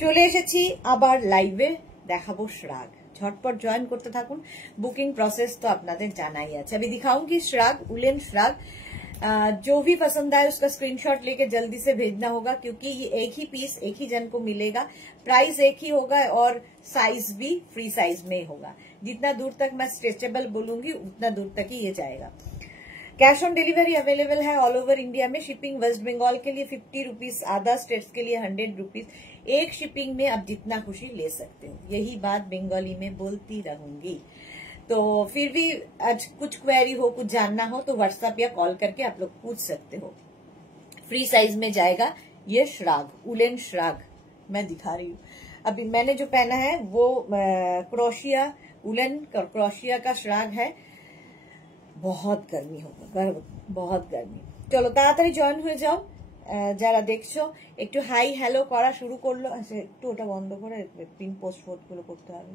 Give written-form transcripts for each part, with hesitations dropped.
চলে এসেছি আবার লাইভে, দেখাবো श्राग। झटपट ज्वाइन करते থাকুন। बुकिंग प्रोसेस तो আপনাদের জানাই আছে। अभी दिखाऊंगी श्राग, उलेन श्राग। जो भी पसंद आए उसका स्क्रीनशॉट लेके जल्दी से भेजना होगा, क्योंकि ये एक ही पीस एक ही जन को मिलेगा, प्राइस एक ही होगा और साइज भी फ्री साइज में होगा। जितना दूर तक मैं स्ट्रेचेबल बोलूंगी उतना दूर तक ही ये जाएगा। कैश ऑन डिलीवरी अवेलेबल है ऑल ओवर इंडिया में। शिपिंग वेस्ट बंगाल के लिए 50 रुपीज, अदर स्टेट्स के लिए 100 रुपीज। एक शिपिंग में आप जितना खुशी ले सकते हो। यही बात बंगाली में बोलती रहूंगी। तो फिर भी आज कुछ क्वेरी हो, कुछ जानना हो तो व्हाट्सएप या कॉल करके आप लोग पूछ सकते हो। फ्री साइज में जाएगा ये श्राग, उलेन श्राग मैं दिखा रही हूँ। अभी मैंने जो पहना है वो क्रोशिया, उलेन क्रोशिया का श्राग है। बहुत गर्मी होगा, बहुत गर्मी। चलो ताড়াতাড়ি জয়েন হয়ে যাও যারা দেখছো। একটু হাই হ্যালো করা শুরু করলো। আচ্ছা একটু ওটা বন্ধ করে পিন পোস্ট ফোট গুলো করতে হবে।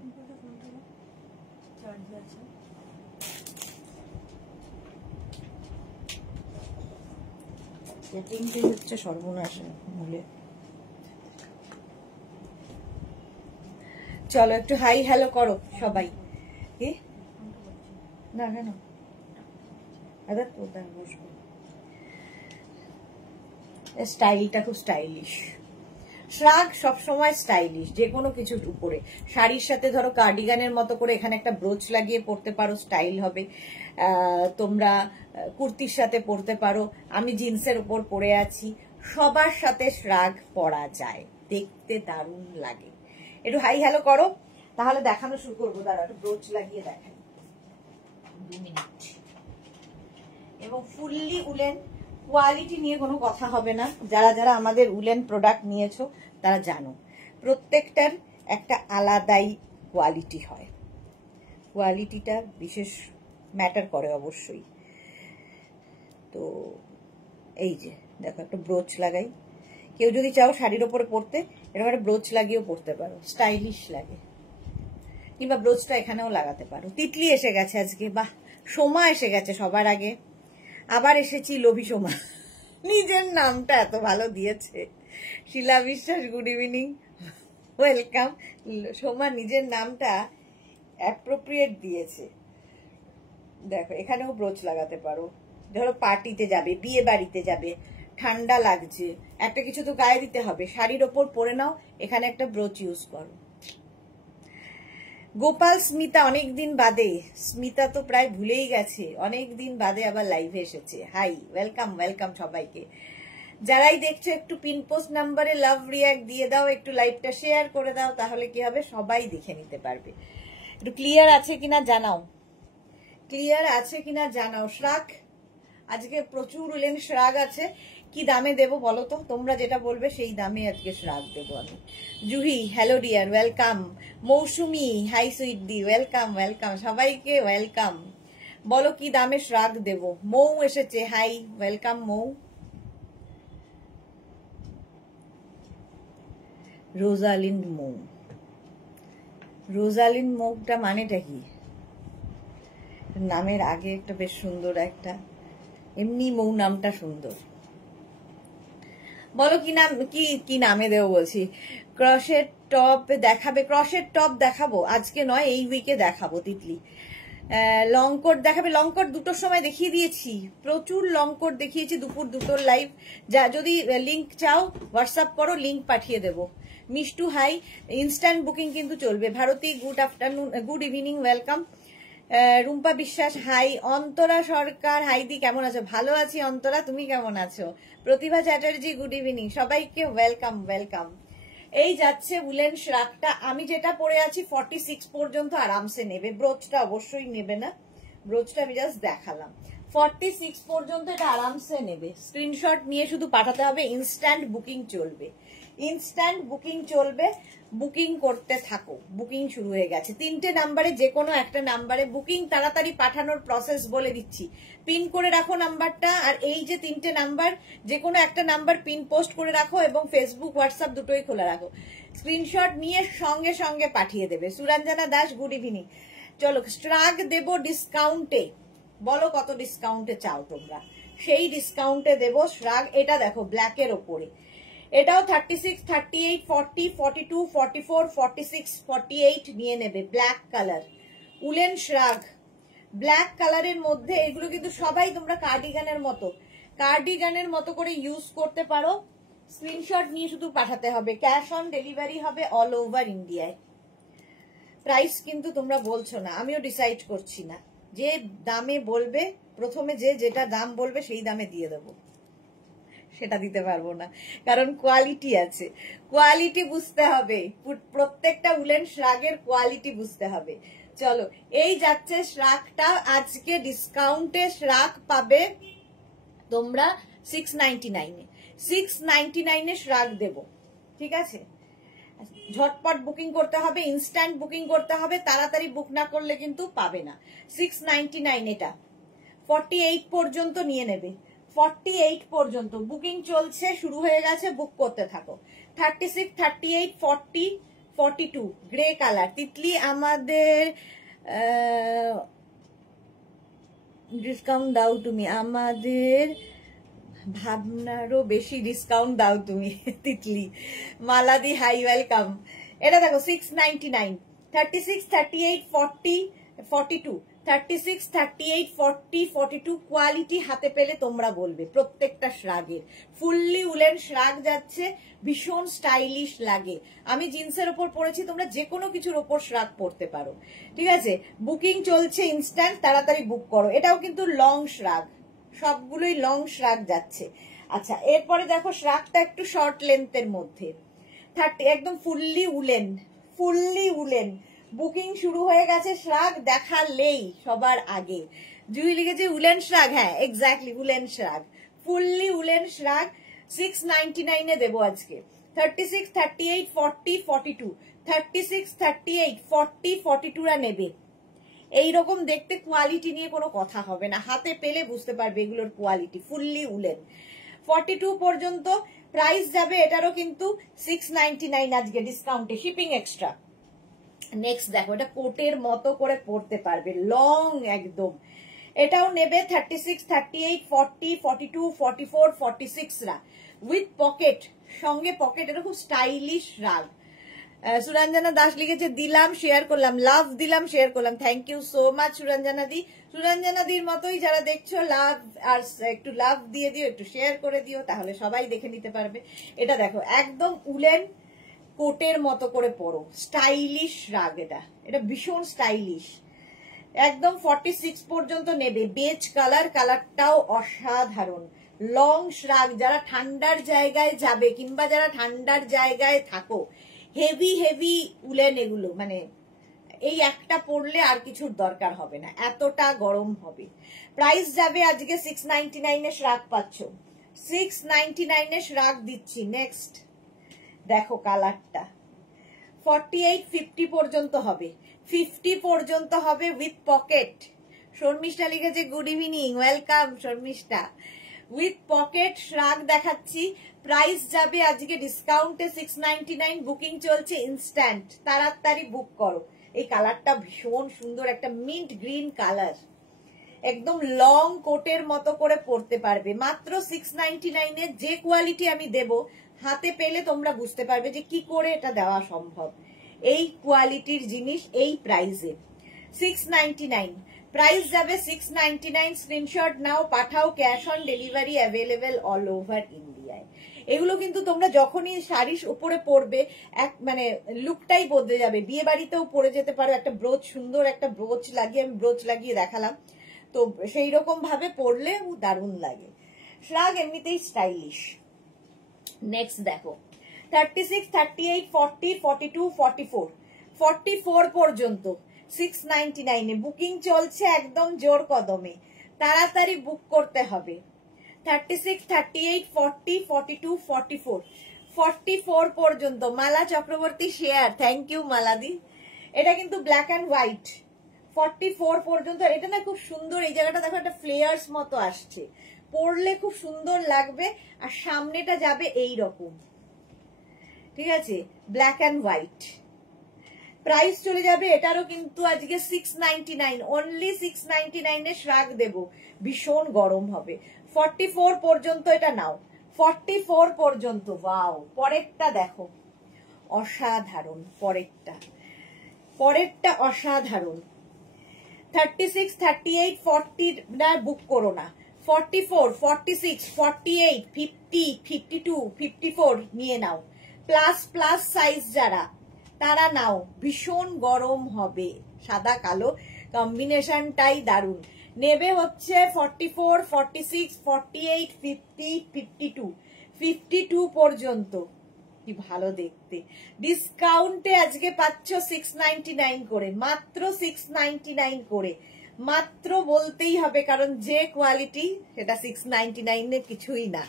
সেটিংটি হচ্ছে সর্বনাশ মূলে। চলো একটু হাই হ্যালো করো সবাই। কি না না না স্টাইলটা খুব স্টাইলিশ। শ্রাগ সবসময় স্টাইলিশ, যে কোনো কিছুর উপরে। শাড়ির সাথে ধরো কার্ডিগানের মতো করে এখানে একটা ব্রোচ লাগিয়ে পরতে পারো, স্টাইল হবে। তোমরা কুর্তির সাথে পরতে পারো। আমি জিন্সের উপর পরে আছি, সবার সাথে শ্রাগ পরা যায়, দেখতে দারুণ লাগে। একটু হাই হ্যালো করো, তাহলে দেখানো শুরু করবো। দাঁড়া একটু ব্রোচ লাগিয়ে দেখাই 2 মিনিট। এবং ফুললি উলেন, কোয়ালিটি নিয়ে কোনো কথা হবে না। যারা যারা আমাদের উলেন প্রোডাক্ট নিয়েছো তারা জানো প্রত্যেকটার একটা আলাদাই কোয়ালিটি হয়। কোয়ালিটিটা বিশেষ ম্যাটার করে অবশ্যই। তো এই যে দেখো একটা ব্রোচ লাগাই। কেউ যদি চাও শাড়ির ওপরে পরতে, এরকম একটা ব্রোচ লাগিয়েও পরতে পারো, স্টাইলিশ লাগে। কিংবা ব্রোচটা এখানেও লাগাতে পারো। তিতলি এসে গেছে আজকে, বাহ। সোমা এসে গেছে সবার আগে। আবার এসেছি লোভী সোমা, নিজের নামটা এত ভালো দিয়েছে। শিলা বিশ্বাস গুড ইভিনিং, ওয়েলকাম। সোমা নিজের নামটা অ্যাপ্রোপ্রিয়েট দিয়েছে। দেখো এখানেও ব্রোচ লাগাতে পারো। ধরো পার্টিতে যাবে, বিয়ে বাড়িতে যাবে, ঠান্ডা লাগছে, একটা কিছু তো গায়ে দিতে হবে, শাড়ির ওপর পরে নাও, এখানে একটা ব্রোচ ইউজ করো। গোপাল স্মিতা অনেকদিন বাদে, স্মিতা তো প্রায় ভুলেই গেছে, অনেকদিন বাদে আবার লাইভে এসেছে। হাই, ওয়েলকাম ওয়েলকাম সবাইকে। যারাই দেখছো একটু পিন পোস্ট নাম্বারে লাভ রিয়াক্ট দিয়ে দাও, একটু লাইভটা শেয়ার করে দাও, তাহলে কি হবে সবাই দেখে নিতে পারবে। একটু ক্লিয়ার আছে কিনা জানাও, ক্লিয়ার আছে কিনা জানাও। শ্রাগ আজকে প্রচুর উলেন শ্রাগ আছে। কি দামে দেবো বলো তো? তোমরা যেটা বলবে সেই দামে আজকে শ্রাগ দেবো আমি। Juhi hello dear, welcome. Mousumi hi sweet di, welcome welcome সবাইকে, ওয়েলকাম। বলো কি দামে শ্রাগ দেবো। মৌ এসেছে, hi welcome Mou. Rosalyn Mou, Rosalyn মৌটা মানেটা কি? নামের আগে একটা বেশ সুন্দর একটা, এমনি মৌ নামটা সুন্দর। বলো কি নাম, কি নামে দেবো বলছি। ক্রশের টপ দেখাবে? ক্রশের টপ দেখাবো আজকে নয়, এই উইকে দেখাবো তিতলি। লং কোট দেখাবে? লং কোট দুটোর সময় দেখিয়ে দিয়েছি, প্রচুর লং কোট দেখিয়েছি দুপুর 2টোর লাইভ। যা যদি লিঙ্ক চাও হোয়াটসঅ্যাপ করো, লিঙ্ক পাঠিয়ে দেবো। মিষ্টু হাই, ইনস্ট্যান্ট বুকিং কিন্তু চলবে। Bharati good afternoon, good evening, welcome. Rumpa Biswas hi. Antara সরকার হাইদি, কেমন আছো? ভালো আছি অন্তরা, তুমি কেমন আছো? প্রতিভা চ্যাটার্জি গুড ইভিনিং, সবাইকে ওয়েলকাম ওয়েলকাম। এই যাচ্ছে উলেন শ্রাগটা। আমি যেটা পরে আছি 46 পর্যন্ত আরামসে নেবে। ব্রোচটা অবশ্যই নেবে না, ব্রোচটা আমি জাস্ট দেখালাম। 46 পর্যন্ত এটা আরামসে নেবে। স্ক্রিনশট নিয়ে শুধু পাঠাতে হবে। ইনস্ট্যান্ট বুকিং চলবে, ইনস্ট্যান্ট বুকিং চলবে। বুকিং করতে থাকো। বুকিং শুরু হয়ে গেছে। 3টে নাম্বারে, যে কোনো একটা নাম্বারে বুকিং তাড়াতাড়ি পাঠানোর প্রসেস বলে দিচ্ছি। পিন করে রাখো নাম্বারটা, আর এই যে 3টে নাম্বার, যে কোনো একটা নাম্বার পিন পোস্ট করে রাখো এবং ফেসবুক হোয়াটসঅ্যাপ দুটোই খোলা রাখো। স্ক্রিনশট নিয়ে সঙ্গে সঙ্গে পাঠিয়ে দেবে। Suranjana Das good evening. চলো শ্রাগ দেবো ডিসকাউন্টে। বলো কত ডিসকাউন্টে চাও তোমরা, সেই ডিসকাউন্টে দেবো শ্রাগ। এটা দেখো ব্ল্যাকের ওপরে, এটাও 36, 38, 40, 42, 44, 46, 48 নিয়ে নেবে। ব্ল্যাক কালার, উলেন শ্রাগ, ব্ল্যাক কালারের মধ্যে। এগুলো কিন্তু সবাই তোমরা কার্ডিগানের মতো করে ইউজ করতে পারো। স্ক্রিনশট নিয়ে শুধু পাঠাতে হবে, ক্যাশ অন ডেলিভারি হবে অল ওভার ইন্ডিয়ায়। প্রাইস কিন্তু তোমরা বলছো না, আমিও ডিসাইড করছি না। যে দামে বলবে, প্রথমে যেটা দাম বলবে সেই দামে দিয়ে দেবো, সেটা দিতে পারবো না, কারণ কোয়ালিটি আছে, কোয়ালিটি বুঝতে হবে। প্রত্যেকটা উলেন শ্রাগের কোয়ালিটি বুঝতে হবে। চলো, এই যাচ্ছে শ্রাগটা। আজকে ডিসকাউন্টে শ্রাগ পাবে তোমরা 699 এ। 699 এ শ্রাগ দেব, ঠিক আছে? ঝটপট বুকিং করতে হবে, ইনস্ট্যান্ট বুকিং করতে হবে, তাড়াতাড়ি বুক না করলে কিন্তু পাবে না। 699 এটা 48 পর্যন্ত নিয়ে নেবে। 48 পর্যন্ত বুকিং চলছে, শুরু হয়ে গেছে, বুক করতে থাকো। 36, 38, 40, 42 গ্রে কালার। তিতলি আমাদের ডিসকাউন্ট দাও তুমি, আমাদের ভাবনারও বেশি ডিসকাউন্ট দাও তুমি। Titli, Maladi, hi welcome. এটা দেখো 699, 36, 38, 40, 42, 36, 38, 40, 42 কোয়ালিটি হাতে পেলে তোমরা বলবে। প্রত্যেকটা শ্রাগের ফুললি উলেন শ্রাগ যাচ্ছে, ভীষণ স্টাইলিশ লাগে। আমি জিন্সের ওপর পরেছি, তোমরা যে কোনো কিছুর ওপর শ্রাগ পরতে পারো, ঠিক আছে? বুকিং চলছে ইনস্ট্যান্ট, তাড়াতাড়ি বুক করো। এটাও কিন্তু লং শ্রাগ, সবগুলোই লং শ্রাগ যাচ্ছে। আচ্ছা, এরপরে দেখো শ্রাগটা একটু শর্ট লেন্থের মধ্যে, 30 একদম ফুললি উলেন। বুকিং শুরু হয়ে গেছে, শ্রাগ দেখালেই সবার আগে। জুই লিখেছে উলেন শ্রাগ, হ্যাঁ exactly woollen shrug, fully woollen শ্রাগ। 699 এ দেবো আজকে। 36, 38, 40, 42, 36, 38, 40, 42 রা নেবে। এইরকম দেখতে, কোয়ালিটি নিয়ে কোনো কথা হবে না, হাতে পেলে বুঝতে পারবে এগুলোর কোয়ালিটি। ফুললি উলেন 42 পর্যন্ত প্রাইস যাবে। এটারও কিন্তু 699 আজকে ডিসকাউন্টে, শিপিং এক্সট্রা। নেক্সট দেখো, এটা কোটের মতো করে পরতে পারবে, লং একদম। এটাও নেবে 36, 38, 40, 42, 44, 46 রা উইথ পকেট, সঙ্গে পকেট। এটা খুব স্টাইলিশ রাগ। সুরঞ্জনা দাস লিখেছে দিলাম, শেয়ার করলাম, লাভ দিলাম, শেয়ার করলাম। Thank you so much Suranjana di. Suranjana দির মতোই যারা দেখছো, লাভ আর একটু লাভ দিয়ে দিও, একটু শেয়ার করে দিও, তাহলে সবাই দেখে নিতে পারবে। এটা দেখো একদম উলেন কোটের মতো করে পরো, স্টাইলিশ রাগ। এটা ভীষণ স্টাইলিশ, একদম 46 পর্যন্ত নেবে। বেজ কালার, কালারটাও অসাধারণ। লং শ্রাগ, যারা ঠান্ডার জায়গায় যাবে কিংবা যারা ঠান্ডার জায়গায় থাকো, হেভি উলেন এগুলো, মানে এই একটা পরলে আর কিছুর দরকার হবে না, এতটা গরম হবে। প্রাইস যাবে আজকে 699 এ শ্রাগ পাচ্ছ, 699 এ শ্রাগ দিচ্ছি। নেক্সট দেখো কালারটা 48, 50 পর্যন্ত হবে, 50 পর্যন্ত হবে উইথ পকেট। শর্মিষ্ঠা লিখেছে good evening, welcome Sharmishtha. With pocket shrug দেখাচ্ছি। প্রাইস যাবে আজকে ডিসকাউন্টে 699, বুকিং চলছে ইনস্ট্যান্ট, তাড়াতাড়ি বুক করো। এই কালারটা ভীষণ সুন্দর, একটা মিন্ট গ্রিন কালার, একদম লং কোটের মতো করে পরতে পারবে। মাত্র 699 এ যে কোয়ালিটি আমি দেব, হাতে পেলে তোমরা বুঝতে পারবে যে কি করে এটা দেওয়া সম্ভব। এই কোয়ালিটির জিনিস এই প্রাইসে 699, প্রাইস যাবে 699। স্ক্রিনশট নাও, পাঠাও, cash on delivery available all over ইন্ডিয়ায়। এগুলো কিন্তু তোমরা যখনই শাড়ির উপরে পরবে, এক মানে লুকটাই বদলে যাবে। বিয়ে বাড়িতেও পরে যেতে পারো, একটা ব্রোচ, সুন্দর একটা ব্রোচ লাগিয়ে, আমি ব্রোচ লাগিয়ে দেখালাম, তো সেই রকম ভাবে পরলে দারুণ লাগে। শ্রাগ এমনিতেই স্টাইলিশ। নেক্সট দেখো 36, 38, 40, 42, 44, 44 পর্যন্ত 699 এ বুকিং চলছে একদম জোর কদমে, তাড়াতাড়ি বুক করতে হবে। 36, 38, 40, 42, 44, 44 পর্যন্ত। মালা চক্রবর্তী শেয়ার, থ্যাংক ইউ মালাদি। এটা কিন্তু ব্ল্যাক অ্যান্ড হোয়াইট, 44 পর্যন্ত। এটা না খুব সুন্দর, এই জায়গাটা দেখো একটা ফ্লেয়ার্স মতো আসছে, পরলে খুব সুন্দর লাগবে। আর সামনেটা যাবে এই রকম, ঠিক আছে, ব্ল্যাক অ্যান্ড হোয়াইট। প্রাইস চলে যাবে এটারও কিন্তু আজকে 699, অনলি 699 এ শ্রাগ দেব, ভীষণ গরম হবে। 44 পর্যন্ত এটা নাও, 44 পর্যন্ত। ওয়াও, পরেরটা দেখো, অসাধারণ। পরেরটা অসাধারণ। 36, 38, 40 না বুক করো না, 44, 46, 48, 50, 52, 54 নিয়ে নাও। প্লাস প্লাস সাইজ যারা, তারা নাও। ভীষণ গরম হবে, সাদা কালো কম্বিনেশনটাই দারুণ। নেবে হচ্ছে 44, 46, 48, 50, 52, 52 পর্যন্ত। কি ভালো দেখতে। ডিসকাউন্টে আজকে পাচ্ছ 699 করে, মাত্র 699 করে। মাত্র বলতেই হবে, কারণ যে কোয়ালিটি সেটা 699 এ কিছুই না।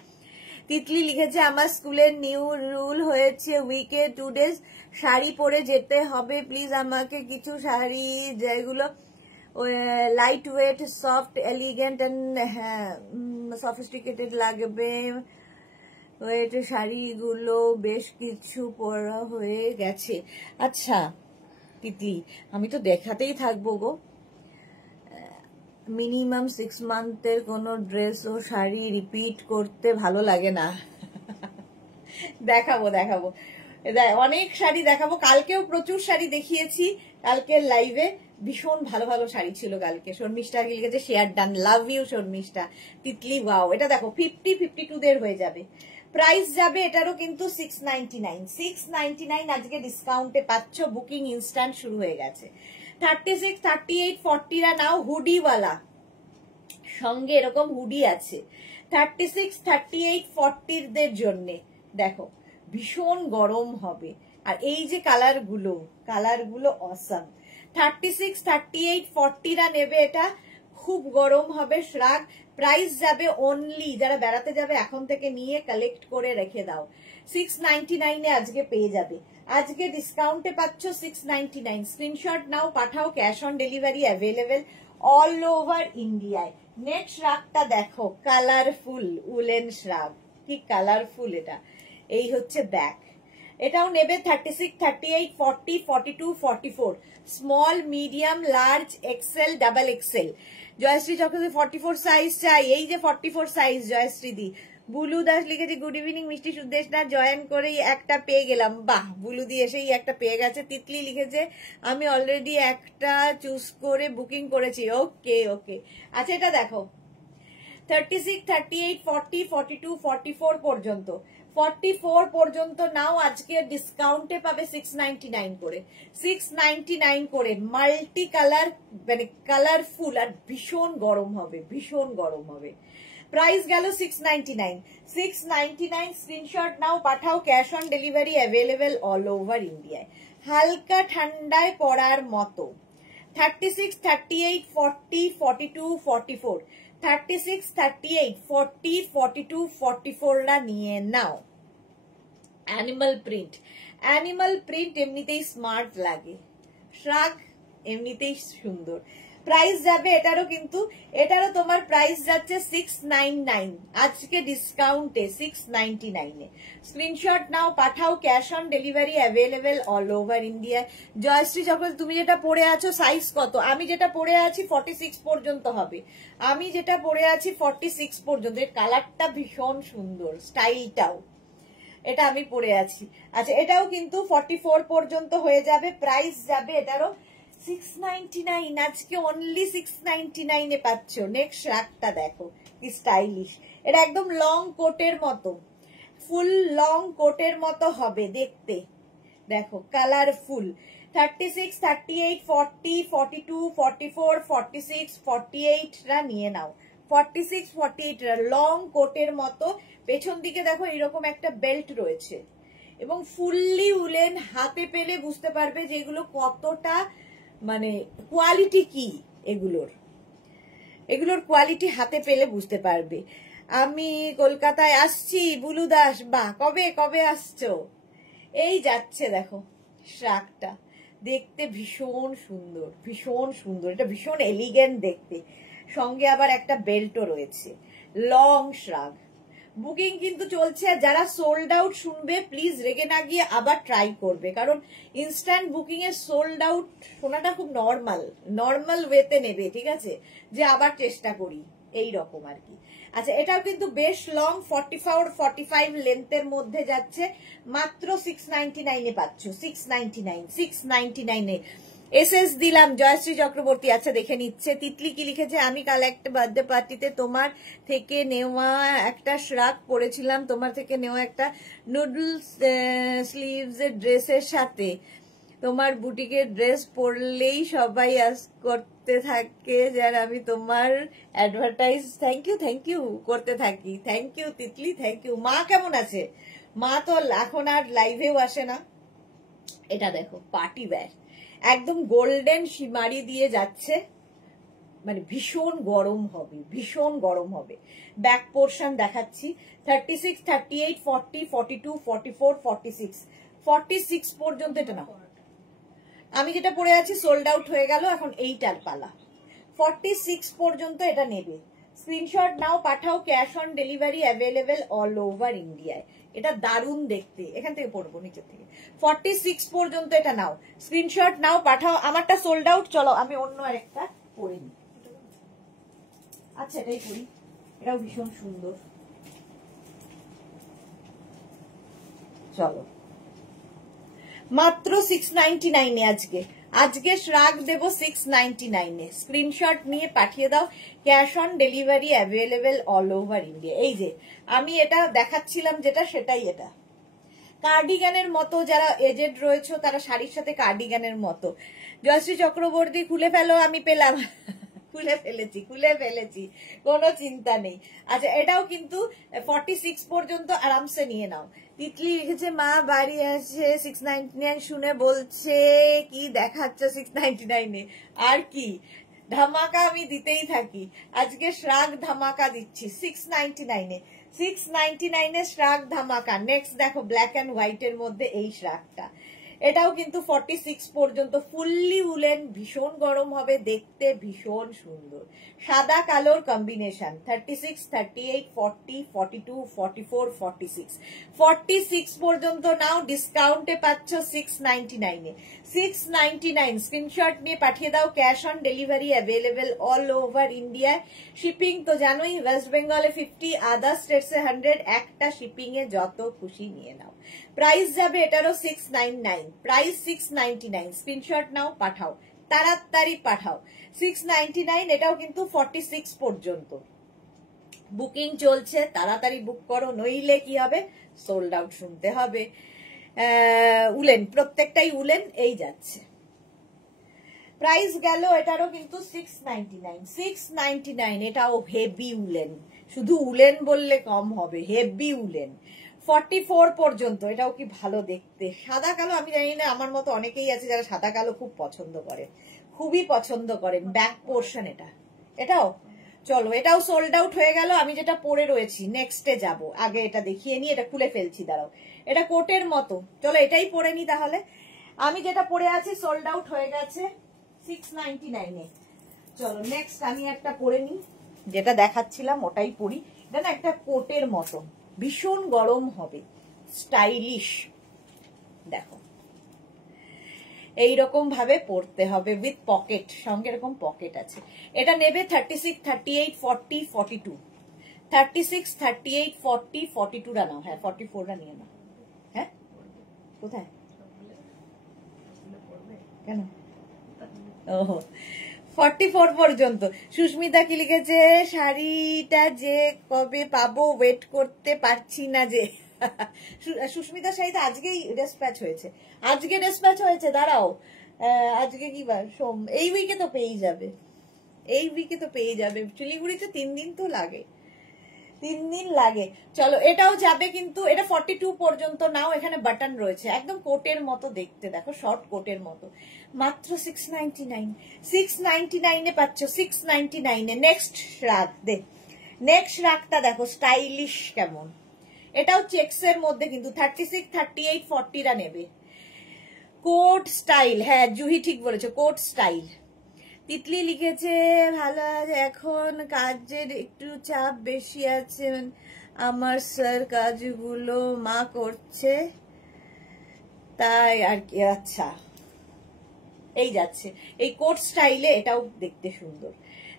তিতলি লিখেছে, আমার স্কুলের নিউ রুল হয়েছে উইকে 2 days শাড়ি পরে যেতে হবে, প্লিজ আমাকে কিছু শাড়ি যেগুলো light weight, soft, elegant and sophisticated লাগবে। ওয়েট শাড়িগুলো বেশ কিছু পরা হয়ে গেছে। আচ্ছা তিতলি, আমি তো দেখাতেই থাকবো গো। মিনিমাম 6 মান্থের কোনো ড্রেস ও শাড়ি রিপিট করতে ভালো লাগে না। দেখাবো অনেক শাড়ি দেখাবো। কালকেও প্রচুর শাড়ি দেখিয়েছি, কালকের লাইভে ভীষণ ভালো ভালো শাড়ি ছিল কালকে। শর্মিষ্ঠা লিখেছে share done, love you Sharmistha. Titli wow, এটা দেখো 50, 52 দের হয়ে যাবে। প্রাইস যাবে এটারও কিন্তু 699। 699 আজকে ডিসকাউন্টে পাচ্ছ। বুকিং ইনস্ট্যান্ট শুরু হয়ে গেছে। 36, 38, 40 রা নাও, হুডিওয়ালা সঙ্গে এরকম হুডি আছে। 36, 38, 40 দের জন্য দেখো ভীষণ গরম হবে। আর এই যে কালারগুলো অসাম। 36, 38, 40 রা নেবে, এটা খুব গরম হবে। শ্রাগ প্রাইস যাবে অনলি, যারা বেড়াতে যাবে এখন থেকে নিয়ে কালেক্ট করে রেখে দাও, 699 এ আজকে পেয়ে যাবে। আজকে ডিসকাউন্টে পাচ্ছ 699। স্ক্রিনশট নাও, পাঠাও, cash on delivery available all over ইন্ডিয়ায়। নেক্সট শ্রাগটা দেখো, কালারফুল উলেন শ্রাগ, কি কালারফুল এটা। এই হচ্ছে ব্যাক। এটাও নেবে 36, 38, 40, 42, 44, small, medium, large, XL, double XL. Joyshree Chakraborty 44 size চাই। এই যে 44 সাইজ জয়শ্রী দি। বুলু দাস লিখেছে, গুড ইভিনিং মিষ্টি সুদেশ না, জয়েন করেই একটা পেয়ে গেলাম। বাহ, বুলু দি এসেই একটা পেয়ে গেছে। তিতলি লিখেছে, আমি অলরেডি একটা চুজ করে বুকিং করেছি। ওকে। আচ্ছা এটা দেখো 36, 38, 40, 42, 44 পর্যন্ত। 44 পর্যন্ত নাও, আজকে ডিসকাউন্টে পাবে 699 করে। 699 করে মাল্টি কালার, মানে কালারফুল, আর ভীষণ গরম হবে। প্রাইস গেল 699। 699 স্ক্রিনশট নাও, পাঠাও, cash on delivery available all over ইন্ডিয়ায়। হালকা ঠান্ডায় পড়ার মতো। 36, 38, 40, 42, 44, 36, 38, 40, 42, 44 রা নিয়ে নাও। অ্যানিমাল প্রিন্ট এমনিতেই স্মার্ট লাগে, শ্রাগ এমনিতেই সুন্দর। প্রাইস যাবে এটারও তোমার প্রাইস যাচ্ছে 699 আজকে ডিসকাউন্টে 699 এ। স্ক্রিনশট নাও, পাঠাও, cash on delivery available all over India. Joyshree যখন তুমি যেটা পরে আছো সাইজ কত? আমি যেটা পরে আছি 46 পর্যন্ত হবে। আমি যেটা পরে আছি 46 পর্যন্ত। এর কালারটা ভীষণ সুন্দর, স্টাইলটাও। এটা আমি পরে আছি। আচ্ছা এটাও কিন্তু 44 পর্যন্ত হয়ে যাবে। প্রাইস যাবে এটারও 699 আজকে অনলি 699 এ পাচ্ছ। নেক্সট শ্রাগটা দেখো কি স্টাইলিশ। এটা একদম লং কোটের মতো, ফুল লং কোটের মতো হবে দেখতে। দেখো কালারফুল। 36, 38, 40, 42, 44, 46, 48 রা নিয়ে নাও। 46, 48 রা লং কোটের মতো। পেছন দিকে দেখো এরকম একটা বেল্ট রয়েছে এবং ফুললি উলেন। হাতে পেলে বুঝতে পারবে যে এগুলো কতটা, মানে কোয়ালিটি কি এগুলোর কোয়ালিটি হাতে পেলে বুঝতে পারবে। আমি কলকাতায় আসছি বুলু দাস। বাহ, কবে আসছো? এই যাচ্ছে দেখো শ্রাগটা দেখতে ভীষণ সুন্দর। এটা ভীষণ এলিগেন্ট দেখতে, সঙ্গে আবার একটা বেল্টও রয়েছে। লং শ্রাগ। বুকিং কিন্তু চলছে। যারা সোল্ড আউট শুনবে প্লিজ রেগে না গিয়ে আবার ট্রাই করবে, কারণ ইনস্ট্যান্ট বুকিং এর সোল্ড আউট শোনাটা খুব নর্মাল ওয়েতে নেবে, ঠিক আছে, যে আবার চেষ্টা করি এই রকম আর কি। আচ্ছা, এটাও কিন্তু বেশ লং, 44-45 লেন্থের মধ্যে যাচ্ছে, মাত্র 699 এ পাচ্ছ। 699 এ এসএস দিলাম। জয়শ্রী চক্রবর্তী আচ্ছা দেখে নিচ্ছে। তিতলি কি লিখেছে, আমি কাল একটা বার্থডে পার্টিতে তোমার থেকে নেওয়া একটা শ্রাগ পরেছিলাম, তোমার থেকে নেওয়া একটা নুডলস স্লিভস এর ড্রেসের সাথে তোমার বুটিকের ড্রেস পরলেই সবাই করতে থাকে, যার আমি তোমার অ্যাডভার্টাইজ থ্যাংক ইউ করতে থাকি। Thank you Titli, thank you. মা কেমন আছে? মা তো এখন আর লাইভেও আসে না। এটা দেখো পার্টি ওয়্যার, একদম গোল্ডেন শিমারি দিয়ে যাচ্ছে, মানে ভীষণ গরম হবে, ভীষণ গরম হবে। ব্যাক পোর্শন দেখাচ্ছি, 36, 38, 40, 42, 44, 46, 46 পর্যন্ত। এটা না, আমি যেটা পরে আছি সোল্ড আউট হয়ে গেল, এখন এইটার পালা। 46 পর্যন্ত এটা নেবে। স্ক্রিনশট নাও, পাঠাও, cash on delivery available all over ইন্ডিয়ায়। এটা দারুণ দেখতে, এখান থেকে পড়বো নিচের থেকে। 46 পর্যন্ত এটা নাও, স্ক্রিনশট নাও, পাঠাও। আমারটা সোল্ড আউট, চলো আমি অন্য আরেকটা পরে নিই। আচ্ছা এটাই পরি, এটাও ভীষণ সুন্দর। চলো মাত্র 699 এ আজকে শ্রাগ দেব 699 এ। স্ক্রিনশট নিয়ে পাঠিয়ে দাও, cash on delivery available all over India. এই যে আমি এটা দেখাচ্ছিলাম যেটা, সেটাই এটা। কার্ডিগানের মতো, যারা এজেড রয়েছে তারা শাড়ির সাথে কার্ডিগানের মতো। জয়শ্রী চক্রবর্তী খুলে ফেলো, আমি পেলাম। খুলে ফেলেছি, কোনো চিন্তা নেই। আচ্ছা এটাও কিন্তু 46 পর্যন্ত আরামসে নিয়ে নাও। তিতলি লিখেছে মা বাড়ি আছে 699 শুনে বলছে কি দেখাচ্ছ 699 এ। আর কি ধামাকা আমি দিতেই থাকি, আজকে শ্রাগ ধামাকা দিচ্ছি 699 এ। 699 এ শ্রাগ ধামাকা। নেক্সট দেখো ব্ল্যাক অ্যান্ড হোয়াইট এর মধ্যে এই শ্রাগটা, এটাও কিন্তু 46 পর্যন্ত, ফুললি উলেন, ভীষণ গরম হবে, দেখতে ভীষণ সুন্দর। সাদা কালোর কম্বিনেশন। 36, 38, 40, 42, 44, 46, 46 পর্যন্ত নাও। ডিসকাউন্টে পাচ্ছ 699 এ। 699 স্ক্রিনশট নিয়ে পাঠিয়ে দাও, cash on delivery available all over ইন্ডিয়ায়। শিপিং তো জানোই, ওয়েস্ট বেঙ্গলে 50, আদার স্টেটসে 100, একটা শিপিং এ যত খুশি নিয়ে নাও। প্রাইস যাবে এটারও 699, প্রাইস 699। স্ক্রিনশট নাও, পাঠাও, তাড়াতাড়ি পাঠাও। 699, এটাও কিন্তু 46 পর্যন্ত বুকিং চলছে, তাড়াতাড়ি বুক করো, নইলে কি হবে, সোল্ড আউট শুনতে হবে। উলেন, প্রত্যেকটাই উলেন। এই যাচ্ছে, প্রাইস গেল এটারও কিন্তু 699, 699। এটাও হেভি উলেন, শুধু উলেন বললে কম হবে, হেভি উলেন। 44 পর্যন্ত, এটাও কি ভালো দেখতে, সাদা কালো। আমি জানি না, আমার মতো অনেকেই আছে যারা সাদা কালো খুব পছন্দ করে, খুবই পছন্দ করেন। ব্যাক পোর্শন এটা, এটাও চলো, এটাও সোল্ড আউট হয়ে গেল। আমি যেটা পরে রয়েছি নেক্সটে যাব, আগে এটা দেখিয়ে নি, এটা খুলে ফেলছি, দাঁড়াও। এটা কোটের মতো, চলো এটাই পরে নি তাহলে। আমি যেটা পরে আছি সোল্ড আউট হয়ে গেছে 699 এ। চলো নেক্সট আমি একটা পরে নি, যেটা দেখাচ্ছিলাম ওটাই পরি। এটা না একটা কোটের মতো, ভীষণ গরম হবে, স্টাইলিশ। দেখো এইরকম ভাবে পরতে হবে, উইথ পকেট, সঙ্গে এরকম পকেট আছে। এটা নেবে 36, 38, 40, 42, 36, 38, 40, 42 টা নাও। হ্যাঁ 44 টা নিয়ে নাও। হ্যাঁ কোথায়, কেন? ওহো 44 পর্যন্ত। সুস্মিতা কি লিখেছে, শাড়িটা যে কবে পাবো ওয়েট করতে পারছি না যে। সুস্মিতা শাড়িটা আজকেই ডেসপ্যাচ হয়েছে, আজকে ডেসপ্যাচ হয়েছে। দাঁড়াও, আজকে কি বার, সোম, এই উইকে তো পেয়ে যাবে, এই উইকে তো পেয়ে যাবে। শিলিগুড়িতে 3 দিন তো লাগে, 3 দিন লাগে। চলো এটাও যাবে কিন্তু, এটা 42 পর্যন্ত নাও। এখানে বাটন রয়েছে, একদম কোটের মতো দেখতে, দেখো শর্ট কোটের মতো। মাত্র 699, 699 এ পাচ্ছ, 699 এ। নেক্সট শ্রাগ দে, নেক্সট শ্রাগটা দেখো স্টাইলিশ কেমন। এটাও চেক্স এর মধ্যে কিন্তু 36, 38, 40 রা নেবে। কোট স্টাইল, হ্যাঁ জুহি ঠিক বলেছো, কোট স্টাইল। তিতলি লিখেছে ভালো আছে, এখন কাজের একটু চাপ বেশি আছে আমার স্যার, কাজগুলো মা করছে তাই আর কি। আচ্ছা এই যাচ্ছে, এই কোট স্টাইলে, এটাও দেখতে সুন্দর।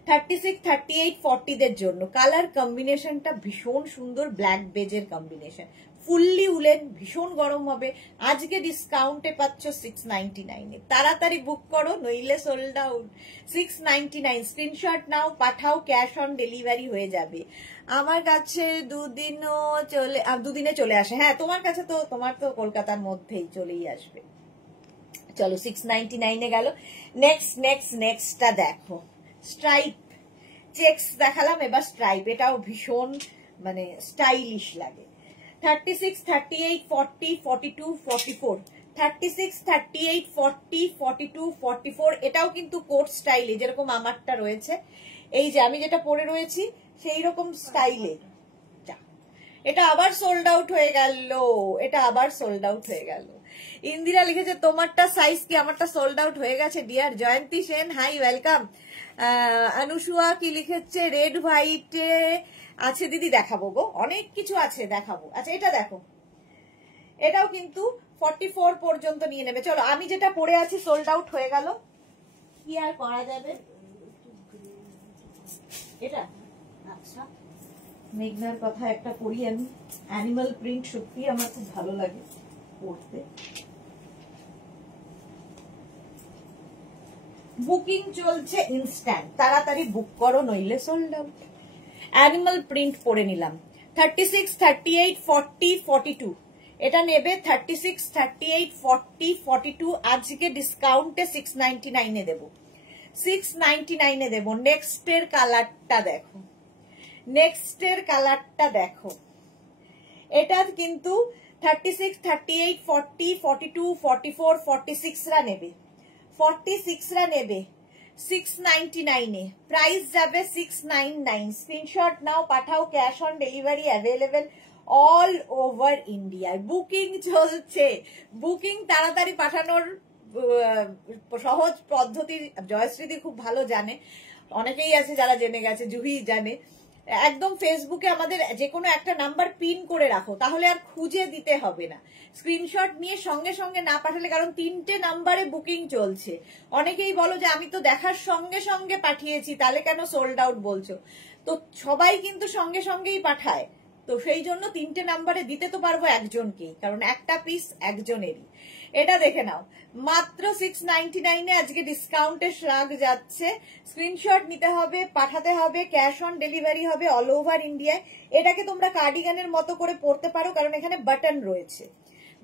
36, 38, 40 দের জন্য কালার কম্বিনেশনটা ভীষণ সুন্দর, ব্ল্যাক বেজের কম্বিনেশন, ফুললি উলেন, ভীষণ গরম হবে। আজকে ডিসকাউন্টে পাচ্ছ 699 এ, তাড়াতাড়ি বুক করো নইলে সোল্ড আউট। 699 স্ক্রিনশট নাও, পাঠাও, ক্যাশ অন ডেলিভারি হয়ে যাবে। আমার কাছে দুদিনে চলে আসে। হ্যাঁ তোমার কাছে তো, তোমার তো কলকাতার মধ্যেই চলেই আসবে। চলো 699 এ গেল। নেক্সটটা দেখো, স্ট্রাইপ চেক্স দেখালাম, এবার স্ট্রাইপ, এটাও ভীষণ মানে স্টাইলিশ লাগে। 36, 38, 40, 42, 44, 36, 38, 40, 42, 44, এটাও কিন্তু কোট স্টাইলে যেরকম আমারটা রয়েছে, এই যে আমি যেটা পরে রয়েছি সেই রকম স্টাইলে। এটা আবার সোল্ড আউট হয়ে গেল, এটা আবার সোল্ড আউট হয়ে গেল। ইন্দিরা লিখেছে তোমারটা সাইজ কি, আমারটা সোল্ড আউট হয়ে গেছে ডিয়ার। জয়ন্তী সেন হাই ওয়েলকাম। অনুসুয়া কি লিখেছে, রেড হোয়াইটে আছে দিদি, দেখাবো গো, অনেক কিছু আছে দেখাবো। আচ্ছা এটা দেখো, এটাও কিন্তু 44 পর্যন্ত নিয়ে নেবে। চলো আমি যেটা পরে আছি সোল্ড আউট হয়ে গেল, কি আর করা যাবে। এটা আচ্ছা, মেঘনার কথা একটা পড়ি আমি, অ্যানিমাল প্রিন্ট সত্যি আমার খুব ভালো লাগে পড়তে। বুকিং চলছে ইনস্ট্যান্ট, তাড়াতাড়ি বুক করো নইলে সোল্ড আউট। অ্যানিমাল প্রিন্ট পরে নিলাম। 36, 38, 40, 42 এটা নেবে। 36, 38, 40, 42 আজকে ডিসকাউন্টে 699 এ দেবো, 699 এ দেবো। নেক্সটের কালারটা দেখো, নেক্সটের কালারটা দেখো, এটা কিন্তু 36, 38, 40, 42, 44, 46 রা নেবে, 46 রা নেবে 699 এ, প্রাইস যাবে 699। স্ক্রিনশট নাও, পাঠাও, cash on delivery available all over ইন্ডিয়ায়। বুকিং চলছে, বুকিং তাড়াতাড়ি পাঠানোর সহজ পদ্ধতি জয়শ্রীদি খুব ভালো জানে, অনেকেই আছে যারা জেনে গেছে, জুহি জানে। একদম ফেসবুকে আমাদের যে কোনো একটা নাম্বার পিন করে রাখো, তাহলে আর খুঁজে দিতে হবে না। স্ক্রিনশট নিয়ে সঙ্গে সঙ্গে না পাঠালে, কারণ 3টে নাম্বারে বুকিং চলছে। অনেকেই বলো যে আমি তো দেখার সঙ্গে সঙ্গে পাঠিয়েছি, তাহলে কেন সোল্ড আউট বলছো? তো সবাই কিন্তু সঙ্গে সঙ্গেই পাঠায়, তো সেই জন্য 3টে নাম্বারে দিতে তো পারবো একজনকেই, কারণ একটা পিস একজনেরই। এটা দেখে নাও, মাত্র 699 এ আজকে ডিসকাউন্টে শ্রাগ যাচ্ছে। স্ক্রিনশট নিতে হবে, পাঠাতে হবে, ক্যাশ অন ডেলিভারি হবে অল ওভার ইন্ডিয়ায়। এটাকে তোমরা কার্ডিগানের মতো করে পরতে পারো, কারণ এখানে বাটন রয়েছে।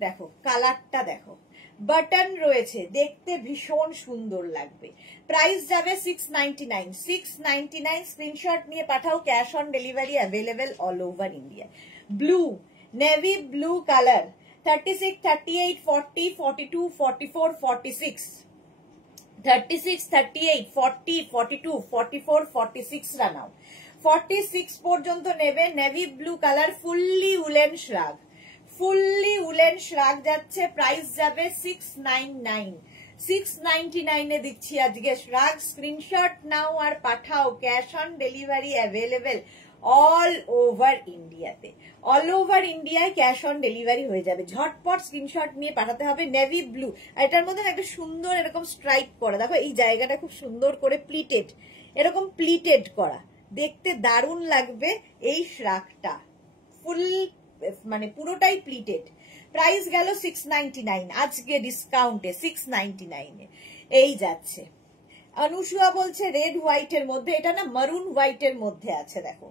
দেখো কালারটা দেখো, বাটন রয়েছে, দেখতে ভীষণ সুন্দর লাগবে। প্রাইস যাবে 699, 699। স্ক্রিনশট নিয়ে পাঠাও, cash on delivery available all over India. Blue, navy blue colour, 36, 38, 40, 42, 44, 46, 36, 38, 40, 42, 44, 46 রা নাও। 46 পর্যন্ত নেবে। Navy blue colour, fully woollen shrug, fully woollen shrug যাচ্ছে, প্রাইস যাবে 699, 699 এ দিচ্ছি আজকে শ্রাগ। স্ক্রিনশট নাও আর পাঠাও, cash on delivery available all over ইন্ডিয়াতে, অল ওভার ইন্ডিয়ায় ক্যাশ অন ডেলিভারি হয়ে যাবে। ঝটপট স্ক্রিনশট নিয়ে পাঠাতে হবে। নেভি ব্লু, এটার মধ্যে একটা সুন্দর এরকম স্ট্রাইপ করা, দেখো এই জায়গাটা খুব সুন্দর করে প্লিটেড, এরকম প্লিটেড করা, দেখতে দারুণ লাগবে এই শ্রাগটা, ফুল মানে পুরোটাই প্লিটেড। প্রাইস গেল 699, আজকে ডিসকাউন্টে 699 এ এই যাচ্ছে। অনুসুয়া বলছে রেড হোয়াইটের মধ্যে, এটা না মারুন হোয়াইটের মধ্যে আছে। দেখো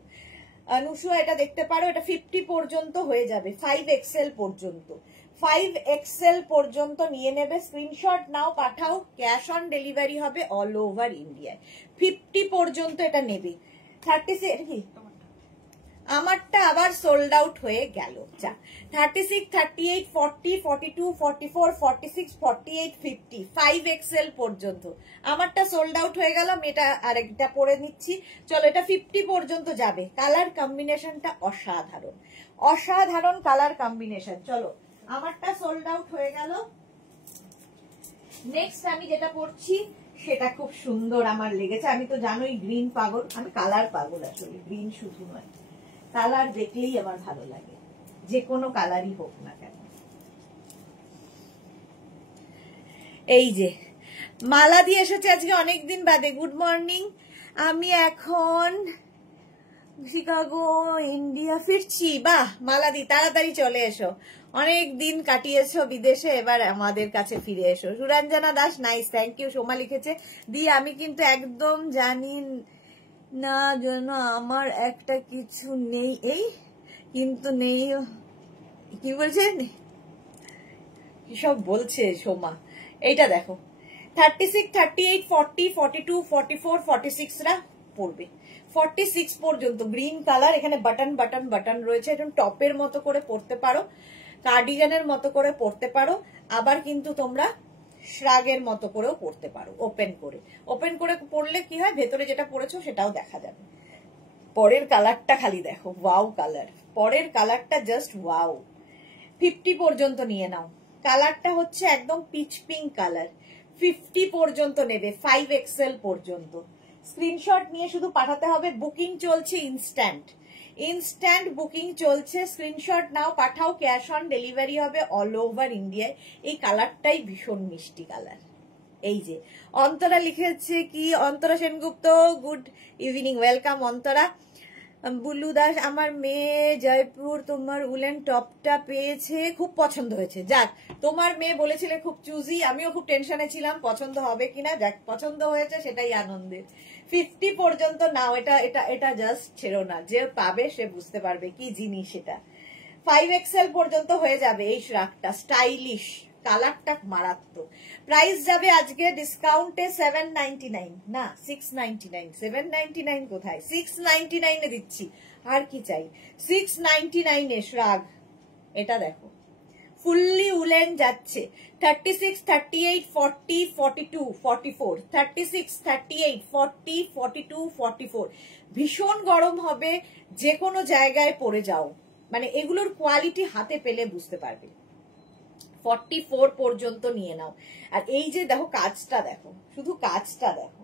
অনুসুয়া এটা দেখতে পারো, এটা 50 পর্যন্ত হয়ে যাবে, 5XL পর্যন্ত, 5XL পর্যন্ত নিয়ে নেবে। স্ক্রিনশট নাও, পাঠাও, ক্যাশ অন ডেলিভারি হবে অল ওভার ইন্ডিয়ায়। 50 পর্যন্ত এটা নেবে। 36 কি আমারটা আবার সোল্ড আউট হয়ে গেল। 36, 38, 40, 42, 44, 46, 48, 50, 5XL পর্যন্ত আমারটা সোল্ড আউট হয়ে গেল। আমি এটা আরেকটা পরে নিচ্ছি। চলো এটা 50 পর্যন্ত যাবে। কালার কম্বিনেশনটা অসাধারণ, অসাধারণ কালার কম্বিনেশন। চলো আমারটা সোল্ড আউট হয়ে গেল। নেক্সট আমি যেটা পরছি সেটা খুব সুন্দর আমার লেগেছে। আমি তো জানোই গ্রিন পাগল, আমি কালার পাগল, আসলে গ্রিন শুধু নয়, কালার দেখলেই আমার ভালো লাগে, যে কোনো কালারই হোক না কেন। এই যে মালা দিয়ে এসেছে আজকে অনেকদিন বাদে। গুড মর্নিং আমি এখন শিকাগো ইন্ডিয়া ফিরছি। বাহ মালাদি, তাড়াতাড়ি চলে এসো, অনেক দিন কাটিয়েছো বিদেশে, এবার আমাদের কাছে ফিরে এসো। Suranjana Das, nice, thank you. Soma লিখেছে, দি আমি কিন্তু একদম জানি না যেন আমার একটা কিছু নেই, এই কিন্তু নেই, কি বলছে, কিসব বলছে সোমা। এইটা দেখো 36, 38, 40, 42, 44, 46 রা পড়বে, 46 পর্যন্ত গ্রিন কালার। এখানে বাটন বাটন বাটন রয়েছে, একদম টপের মতো করে পরতে পারো, কার্ডিগানের মতো করে পরতে পারো, আবার কিন্তু তোমরা শ্রাগের মতো করেও পরতে পারো। ওপেন করে পরলে কি হয়, ভেতরে যেটা পরেছো সেটাও দেখা যাবে। পরের কালারটা খালি দেখো, ওয়াও কালার, পরের কালারটা জাস্ট ওয়াও। 50 পর্যন্ত নিয়ে নাও, কালারটা হচ্ছে একদম পিচ পিঙ্ক কালার। 50 পর্যন্ত নেবে, 5XL পর্যন্ত। স্ক্রিনশট নিয়ে শুধু পাঠাতে হবে, বুকিং চলছে ইনস্ট্যান্ট বুকিং চলছে, স্ক্রিনশট নাও, পাঠাও, ক্যাশ অন ডেলিভারি হবে অল ওভার ইন্ডিয়ায়। এই কালারটাই ভীষণ মিষ্টি কালার। এই যে অন্তরা লিখেছে কি, Antara Sengupta, good evening, welcome Antara. Bulu Das, আমার মেয়ে জয়পুর তোমার উলেন টপটা পেয়েছে, খুব পছন্দ হয়েছে। যাক, তোমার মেয়ে বলেছিলে খুব চুজি, আমিও খুব টেনশনে ছিলাম পছন্দ হবে কিনা, যাক পছন্দ হয়েছে সেটাই আনন্দের। 50 পর্যন্ত নাও, এটা এটা এটা জাস্ট ছেড়ো না, যে পাবে সে বুঝতে পারবে কি জিনিস এটা। 5XL পর্যন্ত হয়ে যাবে এই শ্রাগটা, স্টাইলিশ, কালারটা মারাত্মক। প্রাইস যাবে আজকে ডিসকাউন্টে 799, না 699, 799 কোথায়, 699 এ দিচ্ছি, আর কি চাই। 699 এ শ্রাগ, এটা দেখো ফুললি উলেন যাচ্ছে। 36, 38, 40, 42, 44, 36, 38, 40, 42, 44, ভীষণ গরম হবে, যে কোনো জায়গায় পরে যাও, মানে এগুলোর কোয়ালিটি হাতে পেলে বুঝতে পারবে। 44 পর্যন্ত নিয়ে নাও। আর এই যে দেখো কাজটা দেখো, শুধু কাজটা দেখো।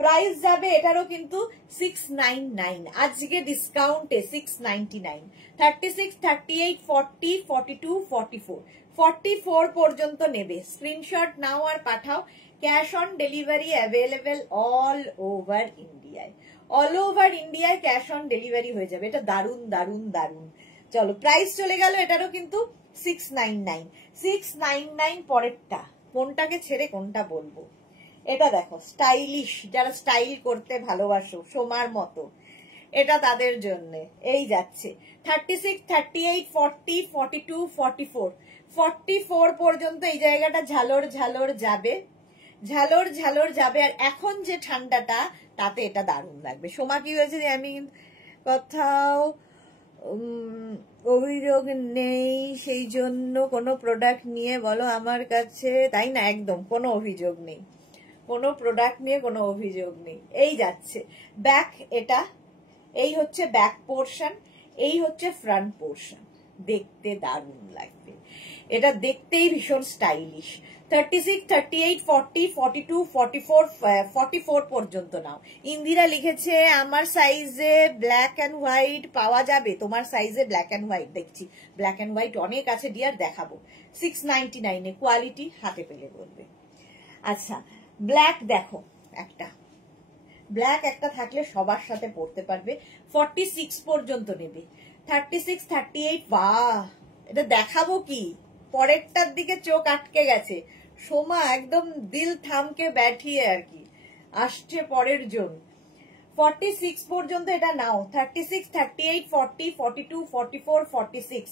প্রাইস যাবে এটারও কিন্তু 699, আজকে ডিসকাউন্টে 699। 36, 38, 40, 42, 44, 44 পর্যন্ত নেবে, স্ক্রিনশট নাও আর পাঠাও, cash on delivery available all over ইন্ডিয়ায়, অল ওভার ইন্ডিয়ায় ক্যাশ অন ডেলিভারি হয়ে যাবে। এটা দারুন দারুন দারুন। চলো, প্রাইস চলে গেল, এটারও কিন্তু 699, 699 পরেরটা, কোনটাকে ছেড়ে কোনটা বলবো। এটা দেখো স্টাইলিশ, যারা স্টাইল করতে ভালোবাসো সোমার মতো, এটা তাদের জন্য। এই যাচ্ছে 36, 38, 40, 42, 44, 44 পর্যন্ত এই জায়গাটা ঝালর ঝালর যাবে, ঝালর ঝালর যাবে। আর এখন যে ঠান্ডাটা, তাতে এটা দারুণ লাগবে। সোমা কি হয়েছে যে আমি কোথাও অভিযোগ নেই, সেই জন্য কোনো প্রোডাক্ট নিয়ে বলো আমার কাছে, তাই না, একদম কোনো অভিযোগ নেই, কোনো প্রোডাক্ট নিয়ে কোনো অভিযোগ নেই। এই যাচ্ছে ব্যাক, এটা এই হচ্ছে ব্যাক পোর্শন, এই হচ্ছে ফ্রন্ট পোর্শন, দেখতে দারুণ লাগবে, এটা দেখতেই ভীষণ স্টাইলিশ। 36, 38, 40, 42, 44, 44 পর্যন্ত নাও। ইন্দিরা লিখেছে আমার সাইজে ব্ল্যাক অ্যান্ড হোয়াইট পাওয়া যাবে, তোমার সাইজে ব্ল্যাক অ্যান্ড হোয়াইট দেখছি, ব্ল্যাক অ্যান্ড হোয়াইট অনেক আছে ডিয়ার, দেখাবো। 699 এ, কোয়ালিটি হাতে পেলে বলবে। আচ্ছা, ব্ল্যাক দেখো, একটা ব্ল্যাক একটা থাকলে সবার সাথে পড়তে পারবে। 46 পর্যন্ত নেবে। 36, 38, বাহ, এটা দেখাবো কি, পরেরটার দিকে চোখ আটকে গেছে সোমা, একদম দিল থামকে ব্যাঠিয়ে আর কি আসছে পরের জন। 46 পর্যন্ত এটা নাও। 36, 38, 40, 42, 44, 46,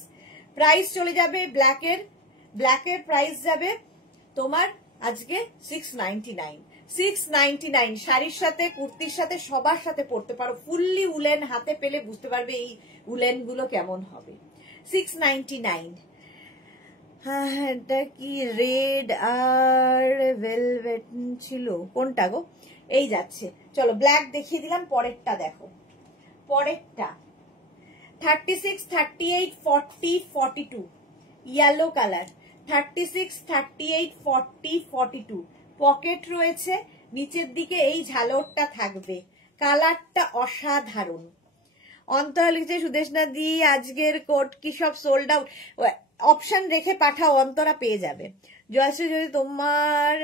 প্রাইস চলে যাবে ব্ল্যাকের প্রাইস যাবে তোমার আজকে 699, 699। শাড়ির সাথে, কুর্তির সাথে, সবার সাথে পরতে পারো, ফুললি উলেন, হাতে পেলে বুঝতে পারবে এই উলেন গুলো কেমন হবে। 699। হ্যাঁ, এটা কি রেড আর ভেলভেট ছিল, কোনটা গো? এই যাচ্ছে, চলো ব্ল্যাক দেখিয়ে দিলাম, পরেরটা দেখো, পরেরটা 36, 38, 40, 42, ইয়েলো কালার। 36, 38, 40, 42, পকেট রয়েছে, নিচের দিকে এই ঝালরটা থাকবে, কালারটা অসাধারণ। অন্তরা লিখছে সুদেশনা দি আজকের কোট কি সব সোল্ড আউট, অপশন রেখে পাঠাও, অন্তরা পেয়ে যাবে। জয়শ্রী যদি তোমার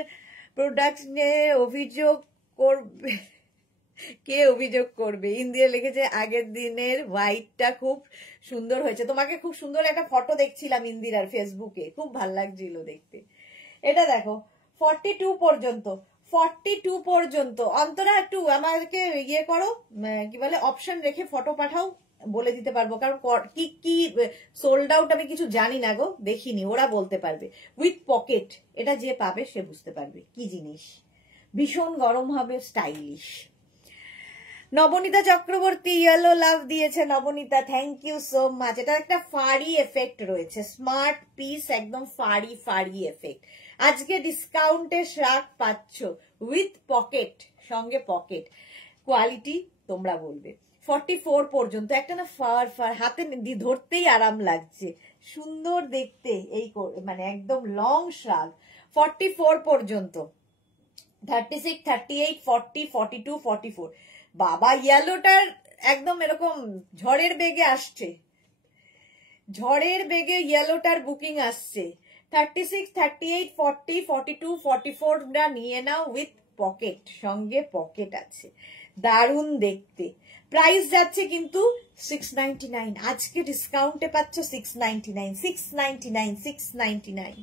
প্রোডাক্ট নিয়ে অভিযোগ করবে, কে অভিযোগ করবে? ইন্দিরা লিখেছে আগের দিনের হোয়াইটটা খুব সুন্দর হয়েছে। তোমাকে খুব সুন্দর একটা ফটো দেখছিলাম ইন্দিরার ফেসবুকে, খুব ভাল লাগছিল দেখতে। এটা দেখো 42 পর্যন্ত, 42 পর্যন্ত। অন্তরা একটু আমাকে ইয়ে করো, কি বলে, অপশন রেখে ফটো পাঠাও, বলে দিতে পারবো। কারণ কি কি সোল্ড আউট আমি কিছু জানি না গো, দেখিনি, ওরা বলতে পারবে। উইথ পকেট, এটা যে পাবে সে বুঝতে পারবে কি জিনিস। ভীষণ গরম হবে, stylish. Nabanita Chakraborty yellow love দিয়েছে। Nabanita, thank you so much. এটা একটা ফাড়ি এফেক্ট রয়েছে, স্মার্ট পিস, একদম ফাড়ি ফাড়ি এফেক্ট। আজকে ডিসকাউন্টে শ্রাগ পাচ্ছ উইথ পকেট, সঙ্গে পকেট। কোয়ালিটি তোমরা বলবে। 44 পর্যন্ত। একটা না ফার ফার, হাতে ধরতেই আরাম লাগছে, সুন্দর দেখতে। এই মানে একদম লং শ্রাগ। 44 পর্যন্ত, 36, 38, 40, 42, 44। বাবা, ইয়েলোটার একদম এরকম ঝড়ের বেগে আসছে, ঝড়ের বেগে ইয়েলোটার বুকিং আসছে। 36, 38, 40, 42, 44 টা নিয়ে নাও উইথ পকেট, সঙ্গে পকেট আছে, দারুণ দেখতে। প্রাইস যাচ্ছে কিন্তু 699, আজকে ডিসকাউন্টে পাচ্ছ 699, 699, 699।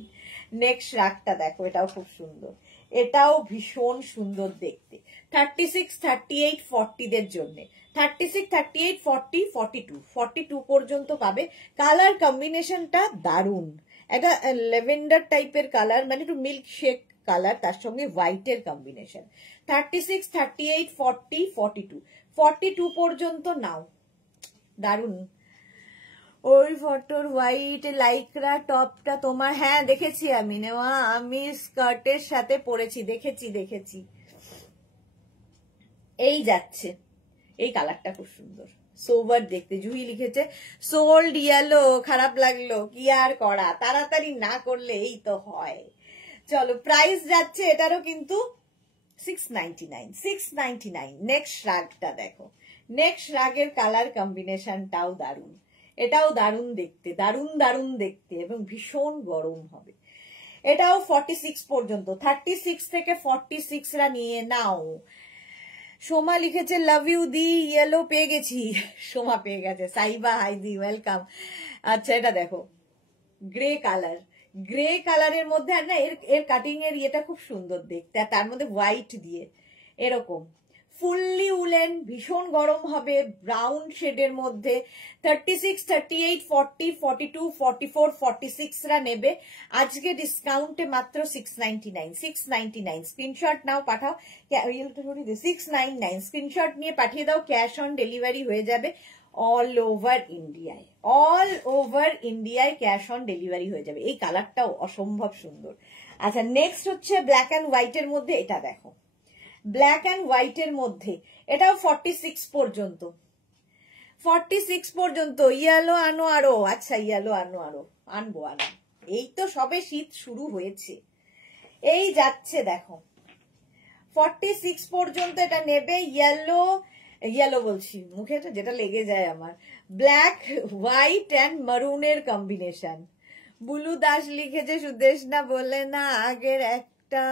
নেক্সট রাগটা দেখো, এটাও খুব সুন্দর, এটাও ভীষণ সুন্দর দেখতে। 36, 38, 40 দের জন্য। 36, 38, 40, 42, 42 পর্যন্ত পাবে। কালার কম্বিনেশনটা দারুণ, একটা ল্যাভেন্ডার টাইপের কালার, মানে একটু মিল্ক শেক কালার, তার সঙ্গে হোয়াইটের কম্বিনেশন। 36, 38, 40, 42, 42 পর্যন্ত নাও, দারুণ। ওই ফটোর হোয়াইট লাইক্রা টপটা তোমার? হ্যাঁ দেখেছি আমি নেওয়া, আমি স্কার্টের সাথে পরেছি, দেখেছি দেখেছি। এই যাচ্ছে, এই কালারটা খুব সুন্দর, সোবার দেখতে। জুহি লিখেছে সোল্ড ইয়েলো, খারাপ লাগলো, কি আর করা, তাড়াতাড়ি না করলে এই তো হয়। চলো, প্রাইস যাচ্ছে এটারও কিন্তু 699, 699। নেক্সট রাগটা দেখো, নেক্সট রাগের কালার কম্বিনেশনটাও দারুণ, এটাও দারুণ দেখতে, দারুণ দারুণ দেখতে, এবং ভীষণ গরম হবে। এটাও 46 পর্যন্ত, 36 থেকে 46 রা নিয়ে নাও। সোমা লিখেছে লাভ ইউ দি, ইয়েলো পেয়ে গেছি। সোমা পেয়ে গেছে। সাইবা হাই দি, ওয়েলকাম। আচ্ছা, এটা দেখো গ্রে কালার, গ্রে কালারের মধ্যে, আর না এর কাটিং এর ইয়েটা খুব সুন্দর দেখতে, আর তার মধ্যে হোয়াইট দিয়ে এরকম ফুললি উলেন, ভীষণ গরম হবে, ব্রাউন শেডের মধ্যে। 36, 38, 40, 42, 44, 46 রা নেবে। আজকে ডিসকাউন্টে মাত্র 699, 699। স্ক্রিনশট নাও, পাঠাও। 699 স্ক্রিনশট নিয়ে পাঠিয়ে দাও, ক্যাশ অন ডেলিভারি হয়ে যাবে অল ওভার ইন্ডিয়ায়, অল ওভার ইন্ডিয়ায় ক্যাশ অন ডেলিভারি হয়ে যাবে। এই কালারটাও অসম্ভব সুন্দর। আচ্ছা, নেক্সট হচ্ছে ব্ল্যাক অ্যান্ড হোয়াইটের মধ্যে, এটা দেখো ব্ল্যাক অ্যান্ড হোয়াইটের মধ্যে, এটাও 46 পর্যন্ত, 46 পর্যন্ত। ইয়েলো আনো আরো, আচ্ছা ইয়েলো আনো আরো, আনবো আনো, এই তো সবে শীত শুরু হয়েছে। এই যাচ্ছে দেখো 46 পর্যন্ত, এটা নেবে। ইয়েলো, ইয়েলো বলছি মুখে তো যেটা লেগে যায় আমার, ব্ল্যাক, হোয়াইট অ্যান্ড মারুনের কম্বিনেশন। বুলু দাস লিখেছে সুদেশ না বলে না আগের একটা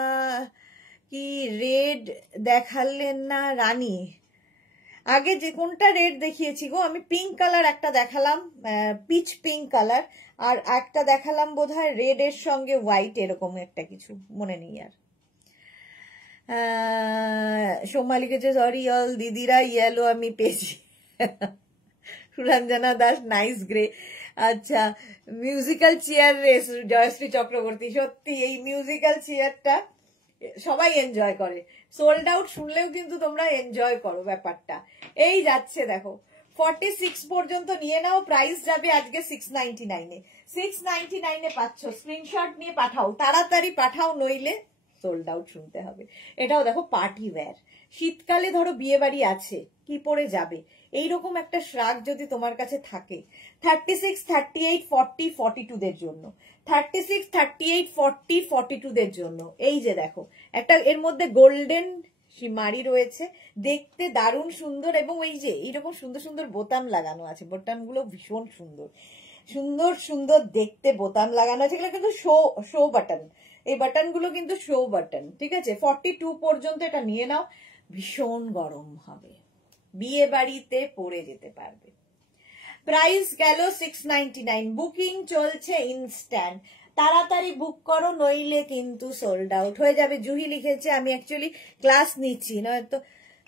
কি রেড দেখালেন না রানী? আগে যে কোনটা রেড দেখিয়েছি গো আমি? পিঙ্ক কালার একটা দেখালাম, পিচ পিঙ্ক কালার, আর একটা দেখালাম বোধহয় রেড এর সঙ্গে হোয়াইট, এরকম একটা কিছু, মনে নেই আর। সোমা লিখেছে সরি অল দিদিরা, ইয়েলো আমি পেয়েছি। Suranjana Das nice grey. আচ্ছা, musical chair race, Joyshree Chakraborty, সত্যি এই মিউজিক্যাল চেয়ারটা সবাই এনজয় করে। সোল্ড আউট শুনলেও কিন্তু তোমরা এনজয় করো ব্যাপারটা। এই যাচ্ছে দেখো 46 পর্যন্ত নিয়ে নাও, প্রাইস যাবে আজকে 699 এ। 699 এ পাচ্ছ। স্ক্রিনশট নিয়ে পাঠাও, তাড়াতাড়ি পাঠাও, নইলে সোল্ড আউট শুনতে হবে। এটাও দেখো পার্টি ওয়্যার, শীতকালে ধরো বিয়ে বাড়ি আছে, কি পরে যাবে, এইরকম একটা শ্রাগ যদি তোমার কাছে থাকে। 36, 38, 40, 42 দের জন্য। 36, 38, 40, 42 দের জন্য। এই যে দেখো একটা এর মধ্যে গোল্ডেন শিমারি রয়েছে, দেখতে দারুণ সুন্দর, এবং এই যে এইরকম সুন্দর সুন্দর বোতাম লাগানো আছে, বোতামগুলো ভীষণ সুন্দর, সুন্দর সুন্দর দেখতে বোতাম লাগানো আছে। এগুলো কিন্তু শো বাটন, এই বাটনগুলো কিন্তু শো বাটন, ঠিক আছে। 42 পর্যন্ত এটা নিয়ে নাও, ভীষণ গরম হবে, বিয়ে বাড়িতে পরে যেতে পারবে। প্রাইস গেল 699, বুকিং চলছে ইনস্ট্যান্ট, তাড়াতাড়ি বুক করো নইলে কিন্তু সোল্ড আউট হয়ে যাবে। জুহি লিখেছে আমি অ্যাকচুয়ালি ক্লাস নিচ্ছি, নয়তো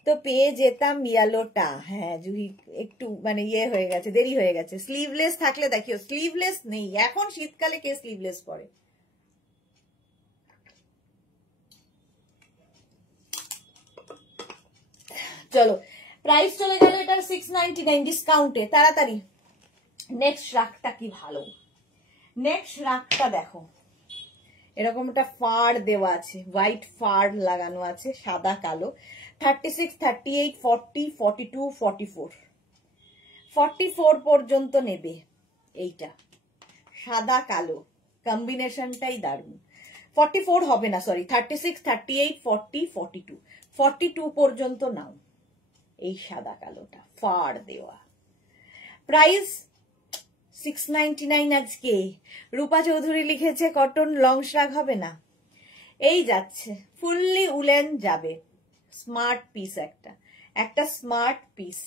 তো পেয়ে যেতাম ইয়েলোটা। হ্যাঁ জুহি একটু মানে ইয়ে হয়ে গেছে, দেরি হয়ে গেছে। স্লিভলেস থাকলে দেখিও, স্লিভলেস নেই এখন, শীতকালে কে স্লিভলেস পরে। চলো প্রাইস চলে গেল এটা 699 ডিসকাউন্টে, তাড়াতাড়ি। নেক্সট রাগটা কি ভালো, নেক্সট রাগটা দেখো, এরকম একটা ফাড় দেওয়া আছে, হোয়াইট ফাড় লাগানো আছে, সাদা কালো। 36, 38, 40, 42, 44, 44 পর্যন্ত নেবে। এইটা সাদা কালো কম্বিনেশনটাই দারুণ। 44 হবে না, সরি 36, 38, 40, 42, 42 পর্যন্ত নাও। এই সাদা কালোটা ফাড় দেওয়া, প্রাইস 699 আজকে। রূপা চৌধুরী লিখেছে কটন লং শ্রাগ হবে না, এই যাচ্ছে ফুললি উলেন যাবে, স্মার্ট পিস একটা, একটা স্মার্ট পিস।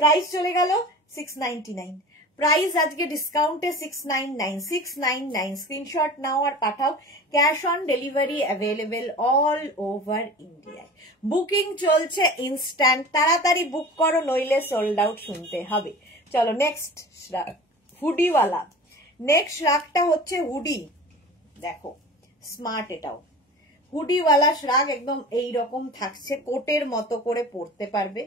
প্রাইস চলে গেল 699, প্রাইস আজকে ডিসকাউন্টে 699, 699। স্ক্রিনশট নাও আর পাঠাও, cash on delivery available all over ইন্ডিয়ায়, বুকিং চলছে ইনস্ট্যান্ট, তাড়াতাড়ি বুক করো নইলে সোল্ড আউট শুনতে হবে। চলো নেক্সট শ্রাগ, হুডিওয়ালা। নেক্সট শ্রাগটা হচ্ছে হুডি, দেখো স্মার্ট, এটাও হুডিওয়ালা শ্রাগ, একদম এইরকম থাকছে, কোটের মতো করে পরতে পারবে।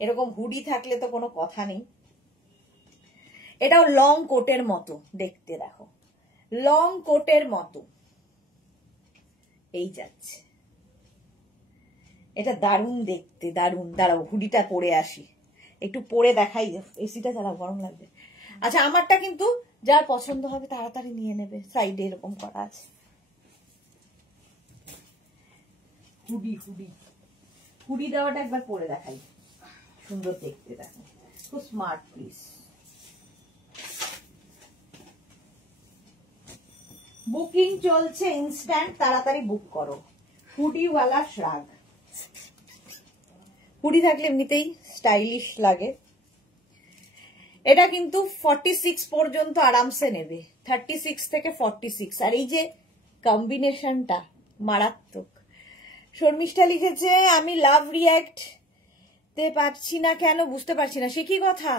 এরকম হুডি থাকলে তো কোনো কথা নেই। এটাও লং কোটের মতো দেখতে, দেখো লং কোটের মতো এই যাচ্ছে, এটা দারুণ দেখতে, দারুণ। দাঁড়াও হুডিটা পরে আসি, একটু পরে দেখাই, এসিটা চালাও গরম লাগবে। আচ্ছা আমারটা কিন্তু যার পছন্দ হবে তাড়াতাড়ি নিয়ে নেবে, সাইডে এরকম করা আছে। হুডি হুডি হুডি দেওয়াটা একবার পরে দেখাই, সুন্দর দেখতে, দেখো খুব স্মার্ট পিস। বুকিং চলছে ইনস্ট্যান্ট, তাড়াতাড়ি বুক করো। হুডিওয়ালা শ্রাগ, হুডি থাকলে এমনিতেই স্টাইলিশ লাগে। এটা কিন্তু 46 পর্যন্ত আরামসে নেবে, 36 থেকে 46। আর এই যে কম্বিনেশনটা মারাত্মক। শর্মিষ্ঠা লিখেছে আমি লাভ রিয়াক্ট তে পারছি না কেন, বুঝতে পারছি না। সে কি কথা,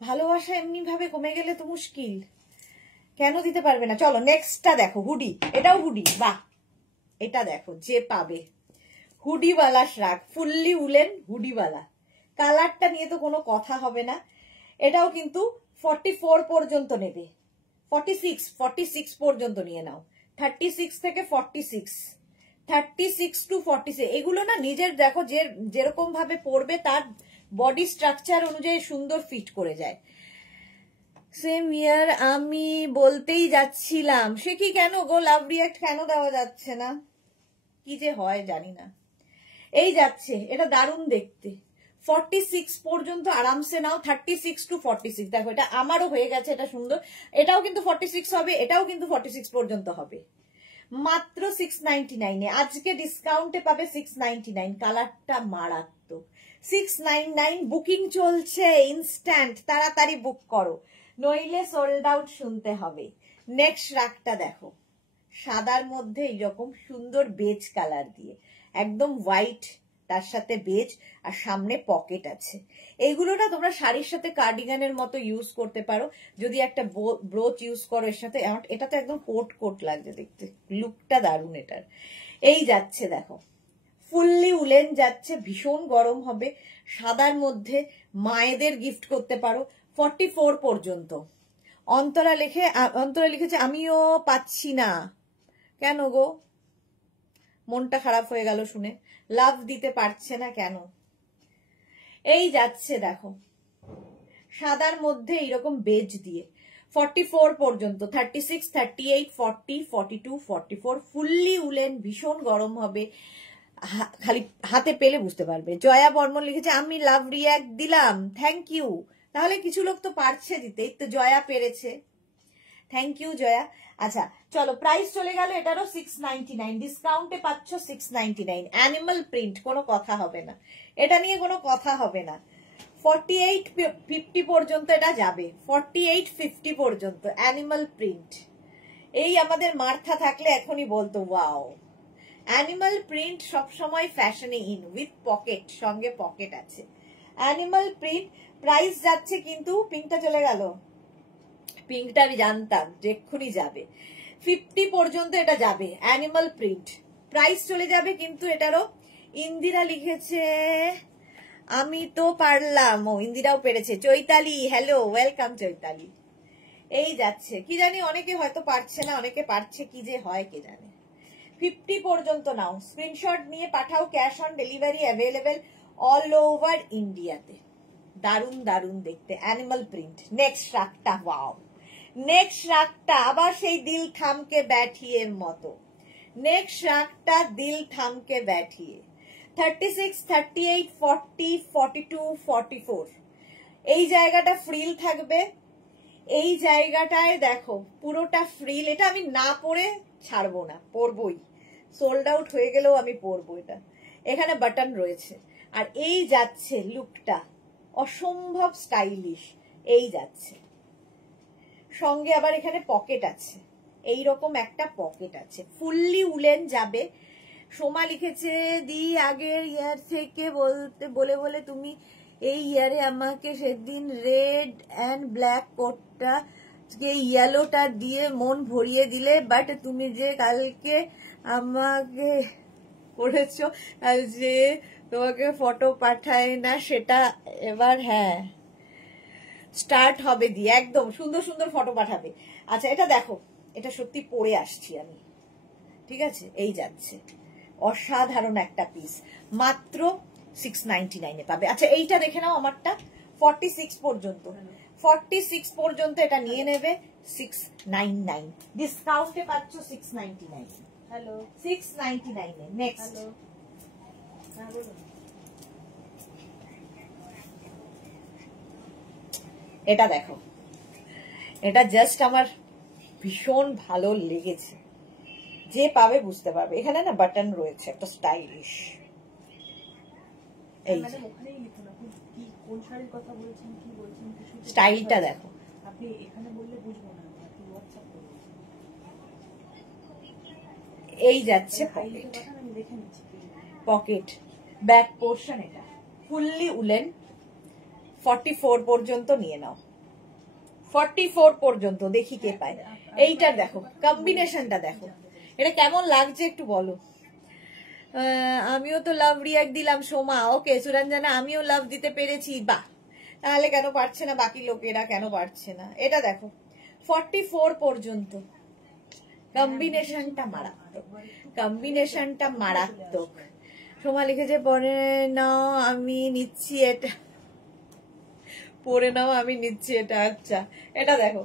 ভালোবাসা এমনি ভাবে কমে গেলে তো মুশকিল, কেন দিতে পারবে না। চলো নেক্সটটা দেখো, হুডি, এটাও হুডি, বাহ এটা দেখো যে পাবে, হুডিওয়ালা শ্রাগ, ফুললি উলেন হুডিওয়ালা, কালারটা নিয়ে তো কোনো কথা হবে না। এটাও কিন্তু 44 পর্যন্ত নেবে, 46 পর্যন্ত নিয়ে নাও, 36 থেকে 46, 36 টু 46। এগুলো না নিজের দেখো, যে যেরকম ভাবে পরবে তার বডি স্ট্রাকচার অনুযায়ী সুন্দর ফিট করে যায়। সেম ইয়ার আমি বলতেই যাচ্ছিলাম, সে কি কেন গো, লাভ রিয়াক্ট কেন দেওয়া যাচ্ছে না, কি যে হয় জানি না। এই যাচ্ছে, এটা দারুণ দেখতে, 46 পর্যন্ত আরামসে নাও, 36 টু 46। দেখো এটা আমারও হয়ে গেছে, এটা সুন্দর, এটাও কিন্তু 46 হবে, এটাও কিন্তু 46 পর্যন্ত হবে, মাত্র 699 এ। আজকে ডিসকাউন্টে পাবে 699, কালারটা মারাত্মক। 699, বুকিং চলছে ইনস্ট্যান্ট, তাড়াতাড়ি বুক করো নইলে সোল্ড আউট শুনতে হবে। নেক্সট রাগটা দেখো, সাদার মধ্যে এইরকম সুন্দর বেজ কালার দিয়ে, একদম হোয়াইট, তার সাথে বেজ, আর সামনে পকেট আছে। এইগুলো না তোমরা শাড়ির সাথে কার্ডিগানের মতো ইউজ করতে পারো, যদি একটা ব্রোচ ইউজ করো এর সাথে। এটা তো একদম কোট কোট লাগছে দেখতে, লুকটা দারুণ এটার। এই যাচ্ছে দেখো, ফুললি উলেন যাচ্ছে, ভীষণ গরম হবে, সাদার মধ্যে মায়েদের গিফট করতে পারো। 44 পর্যন্ত। অন্তরা লিখেছে আমিও পাচ্ছি না, কেন গো, মনটা খারাপ হয়ে গেল শুনে, লাভ দিতে পারছে না কেন। এই যাচ্ছে দেখো, সাদার মধ্যে এইরকম বেজ দিয়ে, 44 পর্যন্ত, 36, 38, 40, 42, 44, ফুললি উলেন, ভীষণ গরম হবে, খালি হাতে পেলে বুঝতে পারবে। জয়া বর্মন লিখেছে আমি লাভ রিয়াক্ট দিলাম, থ্যাংক ইউ। তাহলে কিছু লোক তো পারছে দিতে, তো জয়া পেরেছে, থ্যাংক ইউ জয়া। আচ্ছা চলো, প্রাইস চলে গেল এটারও 699, ডিসকাউন্টে পাচ্ছ 699। অ্যানিমাল প্রিন্ট, কোনো কথা হবে না, এটা নিয়ে কোনো কথা হবে না। 4850 পর্যন্ত এটা যাবে, 4850 পর্যন্ত অ্যানিমাল প্রিন্ট। এই আমাদের মার্থা থাকলে এখনই বলতো ওয়াও। অ্যানিমাল প্রিন্ট সবসময় ফ্যাশনে ইন, উইথ পকেট, সঙ্গে পকেট আছে। অ্যানিমাল প্রিন্ট প্রাইস যাচ্ছে কিন্তু, পিঙ্কটা চলে গেল, পিঙ্কটা আমি জানতাম যে এক্ষুনি যাবে, 50 পর্যন্ত এটা যাবে অ্যানিমাল প্রিন্ট। প্রাইস চলে যাবে কিন্তু এটারও। ইন্দিরা লিখেছে আমি তো পারলাম, ও ইন্দিরাও পেরেছে। Chaitali hello, welcome Chaitali. এই যাচ্ছে, কি জানি অনেকে হয়তো পারছে না, অনেকে পারছে, কি যে হয় কে জানে। 50 পর্যন্ত নাও, স্ক্রিনশট নিয়ে পাঠাও, cash on delivery available all over ইন্ডিয়াতে। দারুন দারুন দেখতে অ্যানিমাল প্রিন্ট। নেক্সট রাগটা, ওয়াও, নেক্সট রাগটা আবার সেই দিল থামকে ব্যাঠিয়ে মতো। নেক্সট রাগটা দিল থামকে ব্যাঠিয়ে। 36, 38, 40, 42, 44 এই জায়গাটা ফ্রিল থাকবে। এই জায়গাটায় দেখো পুরোটা ফ্রিল। এটা আমি না পরে ছাড়বো না, পরবই, সোল্ড আউট হয়ে গেলেও আমি পরবো এটা। এখানে বাটন রয়েছে, আর এই যাচ্ছে লুকটা অসম্ভব স্টাইলিশ। এই যাচ্ছে সঙ্গে আবার এখানে পকেট আছে, এই রকম একটা পকেট আছে, ফুললি উলেন যাবে। সোমা লিখেছে দি আগের ইয়ার থেকে বলে বলে তুমি এই ইয়ারে আমাকে সেদিন রেড অ্যান্ড ব্ল্যাক কোটটা ইয়েলোটা দিয়ে মন ভরিয়ে দিলে, বাট তুমি যে কালকে আমাকে করেছো যে তোমাকে ফটো পাঠায় না সেটা এবার হ্যাঁ স্টার্ট হবে দিয়ে, একদম সুন্দর সুন্দর ফটো পাঠাবে। আচ্ছা এটা দেখো, এটা সত্যি পরে আসছি আমি, ঠিক আছে। এই যাচ্ছে অসাধারণ একটা পিস, মাত্র 699 পাবে। আচ্ছা এইটা দেখে নাও আমারটা, 46 পর্যন্ত, 46 পর্যন্ত এটা নিয়ে নেবে 699, ডিসকাউন্টে পাচ্ছ 699। হ্যালো 699 এ। নেক্সট এটা দেখো, এটা জাস্ট আমার ভীষণ ভালো লেগেছে, যে পাবে বুঝতে পারবে। এখানে না বাটন রয়েছে, একটা স্টাইলিশ। এই স্টাইলটা দেখো, আপনি এখানে বললে বুঝবো না, আপনি হোয়াটসঅ্যাপ করুন। এই যাচ্ছে পকেট, পকেট ব্যাক পোর্শন, এটা ফুললি উলেন। 44 পর্যন্ত নিয়ে নাও, 44 পর্যন্ত, দেখি কে পায়। এইটার দেখো কম্বিনেশনটা দেখো, এটা কেমন লাগছে একটু বলো। আমিও তো লাভ রিয়াক্ট দিলাম সোমা, ওকে সুরঞ্জনা আমিও লাভ দিতে পেরেছি, বাহ। তাহলে কেন পারছে না বাকি লোকেরা, কেন পারছে না? এটা দেখো 44 পর্যন্ত, কম্বিনেশনটা মারাত্মক, কম্বিনেশনটা মারাত্মক। সোমা লিখেছে পরে নাও আমি নিচ্ছি এটা, পরে নাও আমি নিচ্ছি এটা। আচ্ছা এটা দেখো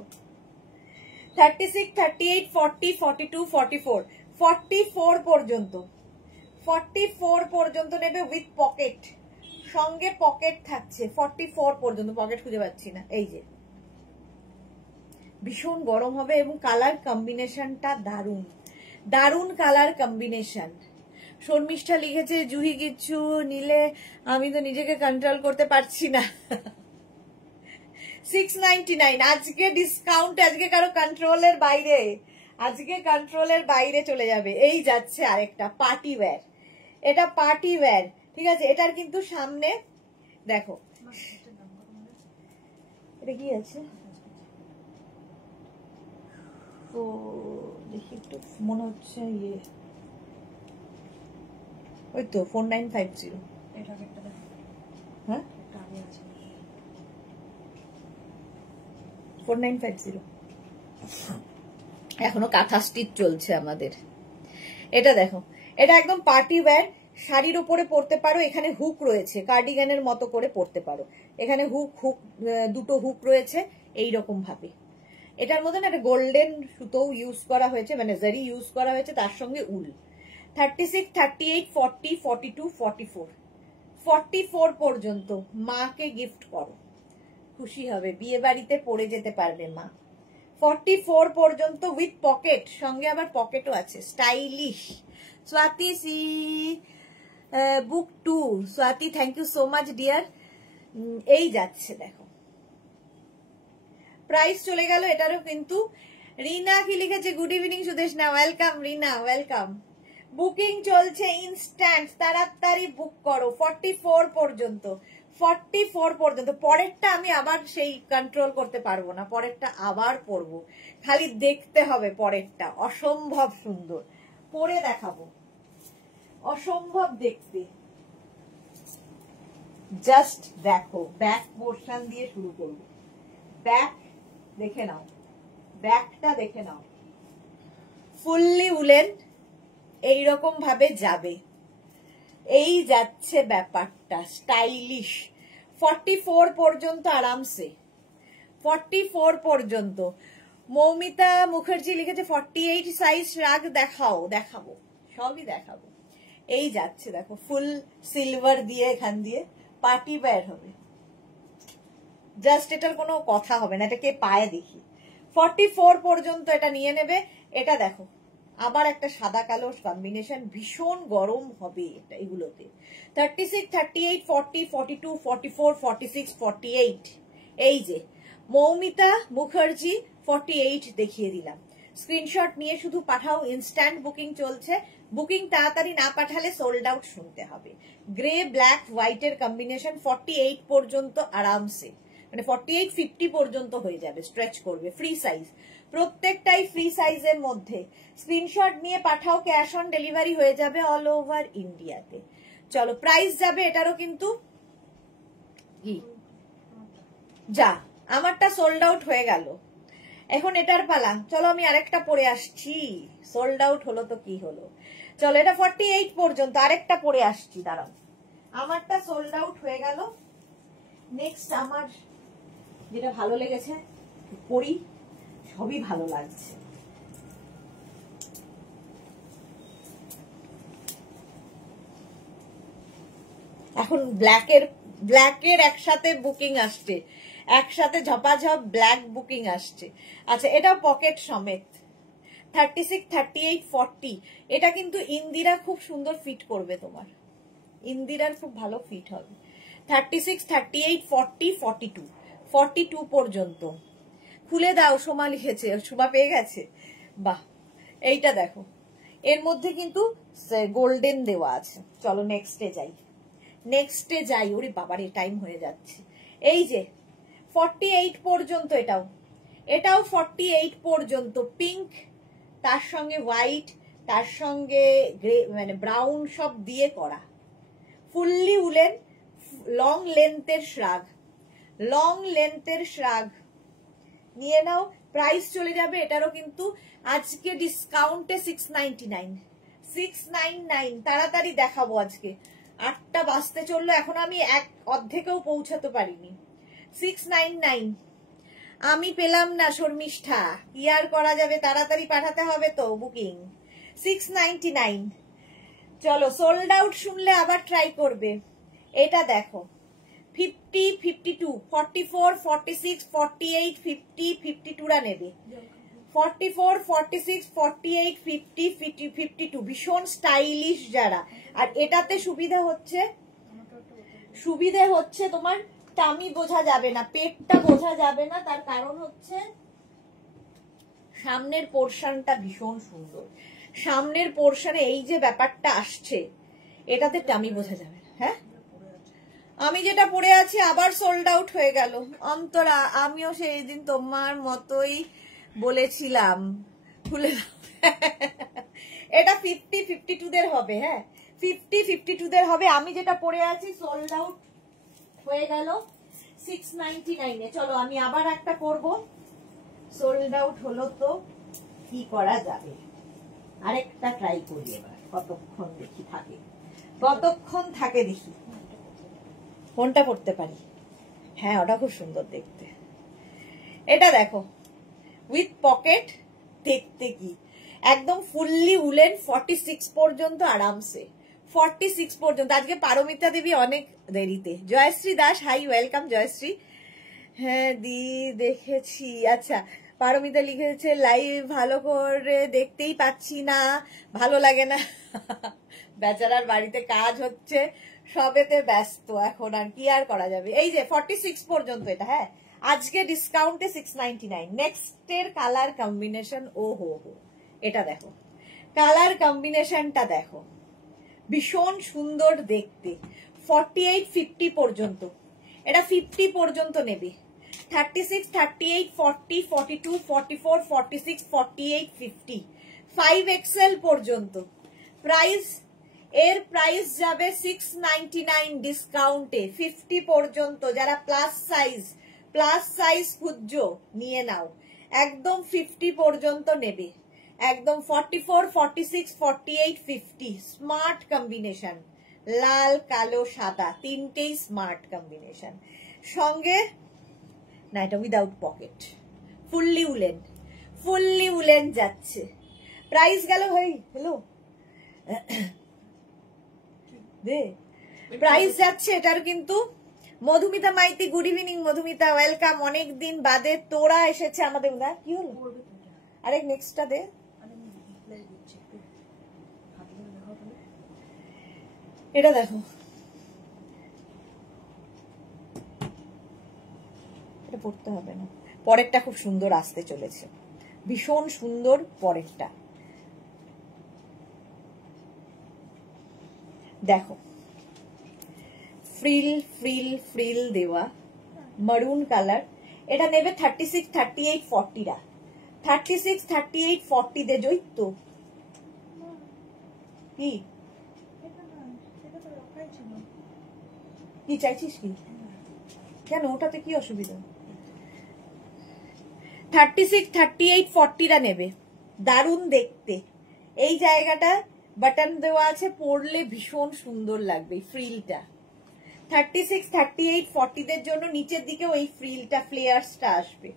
36, 38, 40, 42, 44, 44 পর্যন্ত, 44 পর্যন্ত নেবে উইথ পকেট, সঙ্গে পকেট থাকছে। 44 পর্যন্ত, পকেট খুঁজে পাচ্ছি না। এই যে ভীষণ গরম হবে এবং কালার কম্বিনেশনটা দারুণ, দারুণ কালার কম্বিনেশন। শর্মিষ্ঠা লিখেছে জুহি কিছু নিলে আমি তো নিজেকে কন্ট্রোল করতে পারছি না। 699 আজকে ডিসকাউন্ট, আজকে কারো কন্ট্রোলের বাইরে, আজকে কন্ট্রোলের বাইরে চলে যাবে। এই যাচ্ছে আরেকটা পার্টি ওয়্যার, এটা পার্টি ওয়্যার, ঠিক আছে। এটার কিন্তু সামনে দেখো, এটা কি আছে তো দেখি একটু, মনে হচ্ছে ইয়ে, ওই তো 4950। হ্যাঁ 4950, এখনো কাঁথা স্টিচ চলছে আমাদের। এটা দেখো, এটা একদম পার্টি ওয়্যার, শাড়ির উপরে পরতে পারো। এখানে হুক রয়েছে, কার্ডিগানের মতো করে পরতে পারো। এখানে হুক হুক দুটো হুক রয়েছে এইরকম ভাবে। এটার মধ্যে না একটা গোল্ডেন সুতো ইউজ করা হয়েছে, মানে জারি ইউজ করা হয়েছে, তার সঙ্গে উল। 36, 38, 40, 42, 44, 44 পর্যন্ত মাকে গিফট করো, খুশি হবে, বিয়ে বাড়িতে পরে যেতে পারবে মা। 44 পর্যন্ত উইথ পকেট, সঙ্গে আবার পকেটও আছে, stylish. Swati C book 2, Swati thank you so much dear. এই যাচ্ছে দেখো, প্রাইস চলে গেল এটারও কিন্তু। রিনা কি লিখেছে, গুড ইভিনিং সুদেশনা, ওয়েলকাম রিনা, ওয়েলকাম। বুকিং চলছে ইনস্ট্যান্ট, তাড়াতাড়ি বুক করো। 44 পর্যন্ত, 44 পর্যন্ত। পরেরটা আমি আবার সেই কন্ট্রোল করতে পারবো না, পরেরটা আবার পরবো, খালি দেখতে হবে পরেরটা, অসম্ভব সুন্দর পরে দেখাবো, অসম্ভব দেখতে। জাস্ট দেখো, ব্যাক পোর্শন দিয়ে শুরু করবো। ব্যাক দেখে নাও, ব্যাকটা দেখে নাও, ফুললি উলেন এইরকম ভাবে যাবে। এই যাচ্ছে ব্যাপারটা, স্টাইলিশ। 44 পর্যন্ত আরামসে, 44 পর্যন্ত। মৌমিতা মুখার্জি লিখেছে 48 সাইজ রাগ দেখাও, দেখাবো, সবই দেখাবো। এই যাচ্ছে দেখো, ফুল সিলভার দিয়ে, এখান দিয়ে পার্টি ওয়্যার হবে, জাস্ট এটার কোনো কথা হবে না, এটাকে পায়ে দেখি। 44 পর্যন্ত এটা নিয়ে নেবে। এটা দেখো, আবার একটা সাদা কালো কম্বিনেশন, ভীষণ গরম হবে এটা এগুলোতে। 36, 38, 40, 42, 44, 46, 48। এই যে মৌমিতা মুখার্জি 48 দেখিয়ে দিলাম। স্ক্রিনশট নিয়ে শুধু পাঠাও, ইনস্ট্যান্ট বুকিং চলছে। বুকিং তাড়াতাড়ি না পাঠালে সোল্ড আউট শুনতে হবে। গ্রে ব্ল্যাক হোয়াইটের কম্বিনেশন 48 পর্যন্ত আরামসে, মানে 48, 50 পর্যন্ত হয়ে যাবে, স্ট্রেচ করবে। ফ্রি সাইজ, প্রত্যেকটাই ফ্রি সাইজের মধ্যে। স্ক্রিনশট নিয়ে পাঠাও, ক্যাশ অন ডেলিভারি হয়ে যাবে অল ওভার ইন্ডিয়াতে। চলো প্রাইস যাবে এটারও কিন্তু, যা আমারটা সোল্ড আউট হয়ে গেল, এখন এটার পালা। চলো আমি আরেকটা পরে আসছি, সোল্ড আউট হলো তো কি হলো। চলো এটা 48 পর্যন্ত, আরেকটা পরে আসছি, দাঁড়াও। আমারটা সোল্ড আউট হয়ে গেল। নেক্সট আমার যেটা ভালো লেগেছে পরি, সবই ভালো লাগছে। এখন ব্ল্যাকের একসাথে বুকিং আসছে, একসাথে ঝপাঝপ ব্ল্যাক বুকিং আসছে। আচ্ছা, এটা পকেট সমেত। 36, 38, 40। এটা কিন্তু ইন্দিরা খুব সুন্দর ফিট করবে তোমার, ইন্দিরার খুব ভালো ফিট হবে। 36, 38, 40, 42, 42 পর্যন্ত। খুলে দাও, সোমা লিখেছে, সোমা পেয়ে গেছে, বাহ। এইটা দেখো, এর মধ্যে কিন্তু গোল্ডেন দেওয়া আছে। চলো নেক্সটে যাই, নেক্সটে যাই। ওরে বাবারে টাইম হয়ে যাচ্ছে। এই যে 48 পর্যন্ত, এটাও 48 পর্যন্ত। পিঙ্ক, তার সঙ্গে হোয়াইট, তার সঙ্গে গ্রে, মানে ব্রাউন সব দিয়ে করা, ফুললি উলেন, লং লেন্থের শ্রাগ, লং লেন্থের শ্রাগ নিয়ে নাও। প্রাইস চলে যাবে এটারও কিন্তু আজকে ডিসকাউন্টে 699, 699। তাড়াতাড়ি দেখাবো আজকে, 8টা বাজতে চললো, এখন আমি অর্ধেকেও পৌঁছাতে পারিনি। 699 আমি পেলাম না শর্মিষ্ঠা, কি আর করা যাবে, তাড়াতাড়ি পাঠাতে হবে তো বুকিং। 699। চলো সোল্ড আউট শুনলে আবার ট্রাই করবে। এটা দেখো 50, 52, 44, 46, 48, 50, 52রা নেবে। 44, 46, 48, 50, 52 ভীষণ স্টাইলিশ যারা। আর এটাতে সুবিধে হচ্ছে তোমার টামি বোঝা যাবে না, পেটটা বোঝা যাবে না। তার কারণ হচ্ছে সামনের পোর্শনটা ভীষণ সুন্দর, সামনের পোর্শনে এই যে ব্যাপারটা আসছে, এটাতে টামি বোঝা যাবে না। হ্যাঁ, আমি যেটা পরে আছি আবার সোল্ড আউট হয়ে গেল। অন্তরা, আমিও সেই দিন তোমার মতোই বলেছিলাম, খুলে এটা 50, 52দের হবে। হ্যাঁ, 50, 52দের হবে। আমি যেটা পরে আছি সোল্ড আউট হয়ে গেল 699-এ। চলো আমি আবার একটা করবো, সোল্ড আউট হলো তো কি করা যাবে, আরেকটা ট্রাই করি এবার, কতক্ষণ দেখি থাকে, কতক্ষণ থাকে দেখি। কোনটা পড়তে পারি? হ্যাঁ, ওটা খুব সুন্দর দেখতে। এটা দেখো উইথ পকেট, দেখতে কি একদম ফুললি উলেন। 46 পর্যন্ত আরামসে, 46 পর্যন্ত। আজকে পারমিতা দেবী অনেক দেরিতে। Joyshree Das, hi, welcome Joyshree. হ্যাঁ দি দেখেছি। আচ্ছা, পারমিতা লিখেছে লাইভ ভালো করে দেখতেই পাচ্ছি না, ভালো লাগে না। বেচারার বাড়িতে কাজ হচ্ছে, সবেতে ব্যস্ত এখন, আর কি আর করা যাবে। এই যে 46 পর্যন্ত এটা, হ্যাঁ আজকে ডিসকাউন্টে 699। নেক্সট এর কালার কম্বিনেশন, ও হো হো, এটা দেখো কালার কম্বিনেশনটা দেখো, ভীষণ সুন্দর দেখতে। 48-50 পর্যন্ত, এটা 50 পর্যন্ত নেবে। 36, 38, 40, 42, 44, 46, 48, 50, 5XL পর্যন্ত প্রাইস। এর প্রাইস যাবে 699 ডিসকাউন্টে। 50 পর্যন্ত যারা প্লাস সাইজ খুঁজছো নিয়ে নাও, একদম 50 পর্যন্ত নেবে, একদম 44, 46, 48, 50 স্মার্ট কম্বিনেশন, লাল কালো সাদা তিনটেই স্মার্ট কম্বিনেশন। সঙ্গে না, এটা উইদাউট পকেট, ফুললি উলেন যাচ্ছে। প্রাইস গেল ভাই, হ্যালো দে, প্রাইস যাচ্ছে এটার কিন্তু। Madhumita Maiti, good evening Madhumita, welcome. অনেকদিন বাদে তোরা এসেছে আমাদের, না কি হলো, আরেক নেক্সটটা দে। এটা দেখো, এটা পড়তে হবে না, পরেরটা খুব সুন্দর আসতে চলেছে, ভীষণ সুন্দর পরেরটা। দেখো ফ্রিল দেওয়া মারুন কালার। এটা নেবে 36, 38, 40 রা। 36, 38, 40 দে জৈত্য। কি চাইছিস কি, কেন ওটাতে কি অসুবিধা? 36, 38, 40 রা নেবে, দারুণ দেখতে। এই জায়গাটা বাটন দেওয়া আছে, পরলে ভীষণ সুন্দর লাগবে ফ্রিলটা। 36, 38, 40 দের জন্য নিচের দিকেও এই ফ্রিলটা, ফ্লেয়ার্সটা আসবে।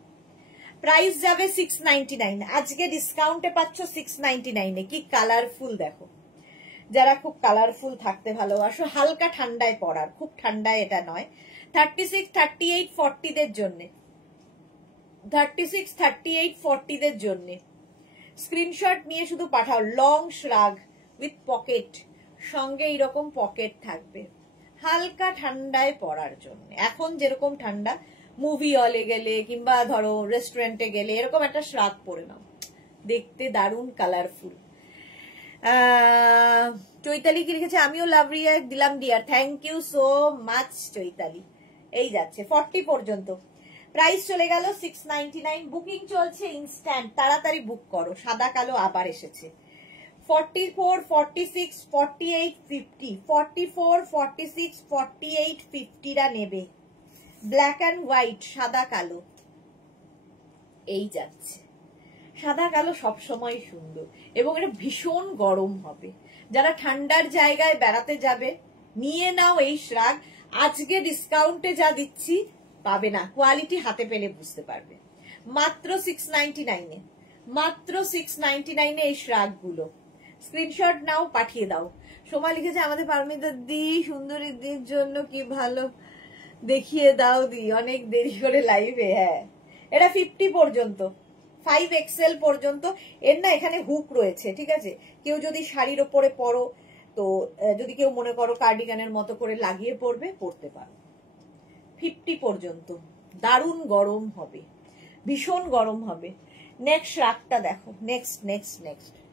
প্রাইস যাবে 699, আজকে ডিসকাউন্টে পাচ্ছ 699 এ। কি কালারফুল দেখো, যারা খুব কালারফুল থাকতে ভালোবাসো, হালকা ঠান্ডায় পরার, খুব ঠান্ডায় এটা নয়। 36, 38, 40 দের জন্য, 36, 38, 40 দের জন্য স্ক্রিনশট নিয়ে শুধু পাঠাও। লং শ্রাগ উইথ পকেট, সঙ্গে এইরকম পকেট থাকবে, হালকা ঠান্ডায় পরার জন্য। এখন যেরকম ঠান্ডা, মুভি হলে গেলে কিংবা ধরো রেস্টুরেন্টে গেলে এরকম একটা শ্রাগ পরে নাও, দেখতে দারুণ কালারফুল। চৈতালি কি লিখেছে, আমিও লাভ রিয়াক্ট দিলাম dear, thank you so much Chaitali. এই যাচ্ছে 40 পর্যন্ত, প্রাইস চলে গেল 699। বুকিং চলছে ইনস্ট্যান্ট, তাড়াতাড়ি বুক করো। সাদা কালো আবার এসেছে। 44, 46, 48, 50, 44, 46, 48, 50 রা নেবে। ব্ল্যাক অ্যান্ড হোয়াইট, সাদা কালো, এই যাচ্ছে। সাদা কালো সবসময় সুন্দর, এবং এটা ভীষণ গরম হবে। যারা ঠান্ডার জায়গায় বেড়াতে যাবে নিয়ে নাও এই শ্রাগ। আজকে ডিসকাউন্টে যা দিচ্ছি পাবে না, কোয়ালিটি হাতে পেলে বুঝতে পারবে। মাত্র 699 এ, মাত্র 699 এ এই শ্রাগ গুলো। স্ক্রিনশট নাও, পাঠিয়ে দাও। সোমা লিখেছে, আমাদের পারমিতা দি সুন্দরীদের জন্য কি ভালো দেখিয়ে দাও দি, অনেক দেরি করে লাইভে। হ্যাঁ, এটা 50 পর্যন্ত, 5XL পর্যন্ত। এর না এখানে হুক রয়েছে, ঠিক আছে। কেউ যদি শাড়ির ওপরে পরো, তো যদি কেউ মনে করো কার্ডিগানের মতো করে লাগিয়ে পরবে, পরতে পারো। 50 পর্যন্ত, দারুণ গরম হবে, ভীষণ গরম হবে। নেক্সট রাগটা দেখো, নেক্সট,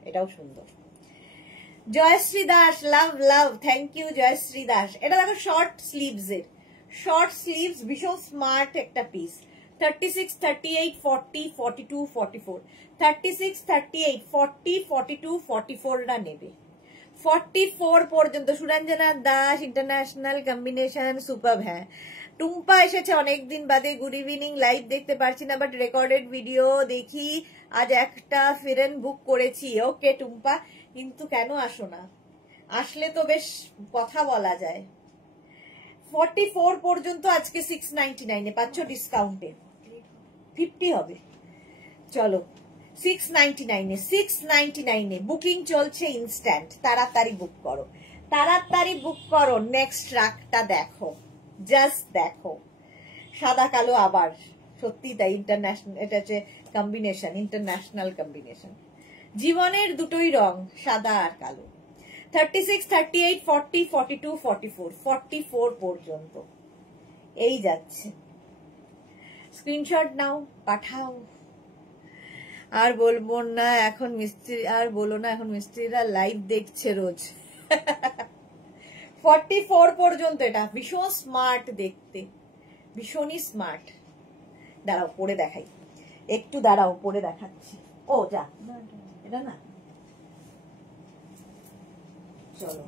এটাও সুন্দর। জয়শ্রী দাস, লাভ, থ্যাংক ইউ জয়শ্রী দাস। এটা দেখো শর্ট স্লিভস এর, শর্ট স্লিভস, ভীষণ স্মার্ট একটা পিস। 36, 38, 40, 42, 44, 36, 38, 40, 42, 44 রা নেবে। 44 পর্যন্ত। Suranjana Das, international combination super. হ্যাঁ, টুম্পা এসেছে অনেকদিন বাদে, গুড ইভিনিং। লাইভ দেখতে পারছি না, বাট রেকর্ডেড ভিডিও দেখি। আজ একটা ফিরেন বুক করেছি। ওকে টুম্পা, কিন্তু কেন আসো না? আসলে তো বেশ কথা বলা যায়। 44 পর্যন্ত আজকে 699 এ পাচ্ছ ডিসকাউন্টে। 50 হবে, চলো 699 এ বুকিং চলছে ইনস্ট্যান্ট। তাড়াতাড়ি বুক করো, তাড়াতাড়ি বুক করো। নেক্সট রাগটা দেখো, জাস্ট দেখো, সাদা কালো আবার সত্যি তাই, ইন্টারন্যাশনাল, এটা হচ্ছে কম্বিনেশন, ইন্টারন্যাশনাল কম্বিনেশন। জীবনের দুটোই রং, সাদা আর কালো। 36, 38, 40, 42, 44, 44 পর্যন্ত এই যাচ্ছে। স্ক্রিনশট নাও, পাঠাও। আর বলবো না এখন মিস্ত্রি, আর বলো না এখন মিস্ত্রিরা লাইভ দেখছে রোজ। 44 পর্যন্ত এটা ভীষণ স্মার্ট দেখতে, ভীষণই স্মার্ট। দাঁড়াও পরে দেখাই, একটু দাঁড়াও পরে দেখাচ্ছি। ও যা, এটা না, চলো।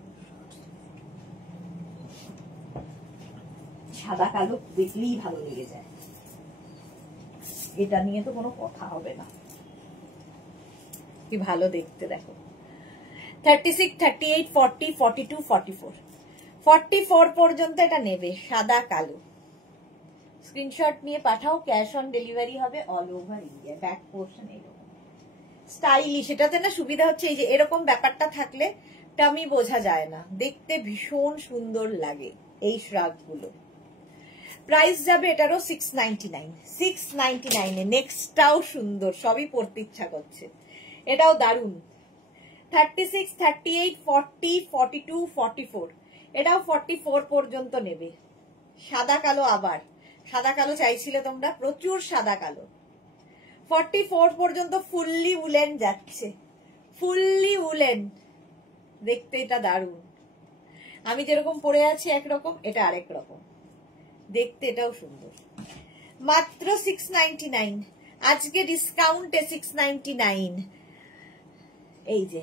সাদা কালো দেখলেই ভালো লেগে যায়, এটা নিয়ে তো কোনো কথা হবে না। কি ভালো দেখতে দেখো। 36, 38, 40, 42, 44, 44 পর্যন্ত এটা নেবে, সাদা কালো। স্ক্রিনশট নিয়ে পাঠাও, ক্যাশ অন ডেলিভারি হবে all over India. Back portion এরকম স্টাইলিশ, এটাতে না সুবিধা হচ্ছে এই যে এরকম ব্যাপারটা থাকলে টামি বোঝা যায় না, দেখতে ভীষণ সুন্দর লাগে এই শ্রাগ গুলো। প্রাইস যাবে এটারও 699, 699 এ। নেক্সটটাও সুন্দর, সবই পড়তে ইচ্ছা করছে, এটাও দারুন। 36, 38, 40, 42, 44, এটাও 44 পর্যন্ত নেবে, সাদা কালো। আবার সাদা কালো চাইছিলে তোমরা, প্রচুর সাদা কালো। 44 পর্যন্ত ফুললি উলেন যাচ্ছে, ফুললি উলেন। দেখতে এটা দারুন। আমি যেরকম পরে আছি একরকম, এটা আরেক রকম দেখতে, এটাও সুন্দর। মাত্র 699, আজকে ডিসকাউন্টে 699। এই যে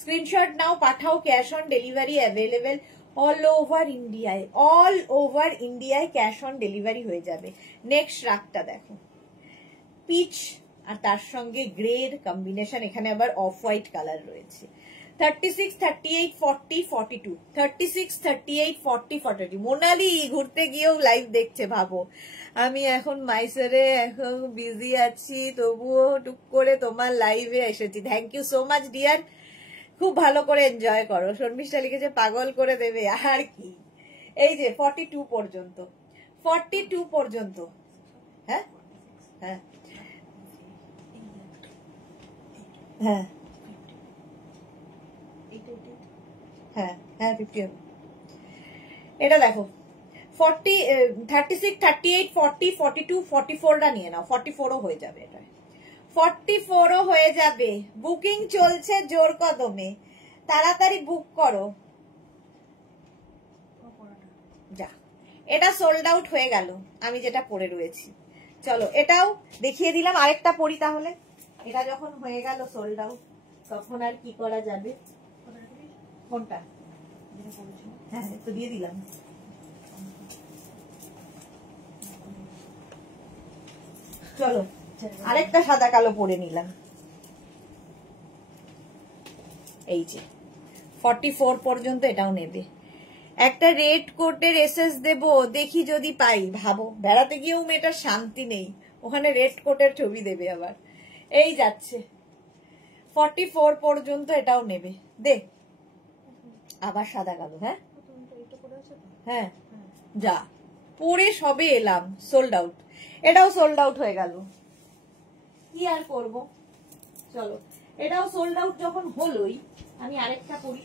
স্ক্রিনশট নাও, পাঠাও, cash on delivery available all over ইন্ডিয়ায়, অল ওভার ইন্ডিয়ায় ক্যাশ অন ডেলিভারি হয়ে যাবে। নেক্সট রাগটা দেখো, পিচ আর তার সঙ্গে গ্রের কম্বিনেশন, এখানে আবার অফ হোয়াইট কালার রয়েছে। 36, 38, 40, 42, 36, 38, 40, 42। মোনালি ঘুরতে গিয়েও লাইভ দেখছে, ভাবো আমি এখন মাইসরে এখন বিজি আছি, তবুও টুক করে তোমার লাইভে এসেছি। Thank you so much dear, খুব ভালো করে এনজয় করো। শর্মিষ্ঠা লিখেছে পাগল করে দেবে, আর কি। এই যে 42 পর্যন্ত, 42 পর্যন্ত। হ্যাঁ হ্যাঁ হ্যাঁ হ্যাঁ হ্যাঁ 50। এটা দেখো 40, 36, 38, 40, 42, 44টা নিয়ে নাও, 44ও হয়ে যাবে, এটা 44ও হয়ে যাবে। বুকিং চলছে জোর কদমে, তাড়াতাড়ি বুক করো। যা, এটা সোল্ড আউট হয়ে গেল, আমি যেটা পরে রয়েছি। চলো এটাও দেখিয়ে দিলাম, আরেকটা পরি তাহলে। এটা যখন হয়ে গেল সোল্ড আউট, তখন আর কি করা যাবে। কোনটা? হ্যাঁ তো দিয়ে দিলাম। চলো আরেকটা সাদা কালো পরে নিলাম। এই যে 44 পর্যন্ত এটাও নেবে। একটা রেড কোটের এসএস দেবো, দেখি যদি পাই। ভাবো বেড়াতে গিয়েও মেয়েটার শান্তি নেই, ওখানে রেড কোটের ছবি দেবে আবার। এই যাচ্ছে 44 পর্যন্ত এটাও নেবে। দে আবার সাদা কালো। হ্যাঁ হ্যাঁ যা, পরে সবে এলাম, সোল্ড আউট। এটাও সোল্ড আউট হয়ে গেল, কি আর করব। চলো এটাও সোল্ড আউট যখন হলোই, আমি আরেকটা করি।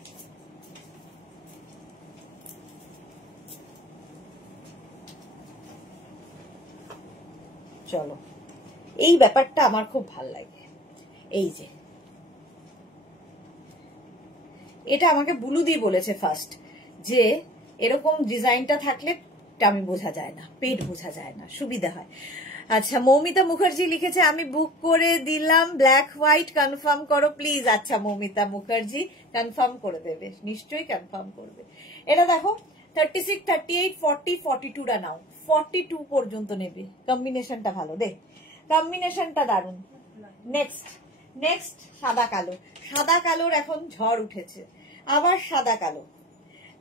চলো এই ব্যাপারটা আমার খুব ভাল লাগে। এই যে এটা আমাকে বুলুদি বলেছে ফার্স্ট, যে এরকম ডিজাইনটা থাকলে আমি বোঝা যায় না, পেট বোঝা যায় না, সুবিধা হয়। আচ্ছা মৌমিতা মুখার্জি লিখেছে আমি বুক করে দিলাম, ব্ল্যাক হোয়াইট কনফার্ম করো প্লিজ। আচ্ছা মৌমিতা মুখার্জি কনফার্ম করে দেবে, নিশ্চয়ই কনফার্ম করবে। এটা দেখো 36, 38, 40, 42টা নাও, 42 পর্যন্ত নেবে। কম্বিনেশনটা ভালো, দেখ কম্বিনেশনটা দারুন। নেক্সট নেক্সট সাদা কালো, সাদা কালোর এখন ঝড় উঠেছে, আবার সাদা কালো।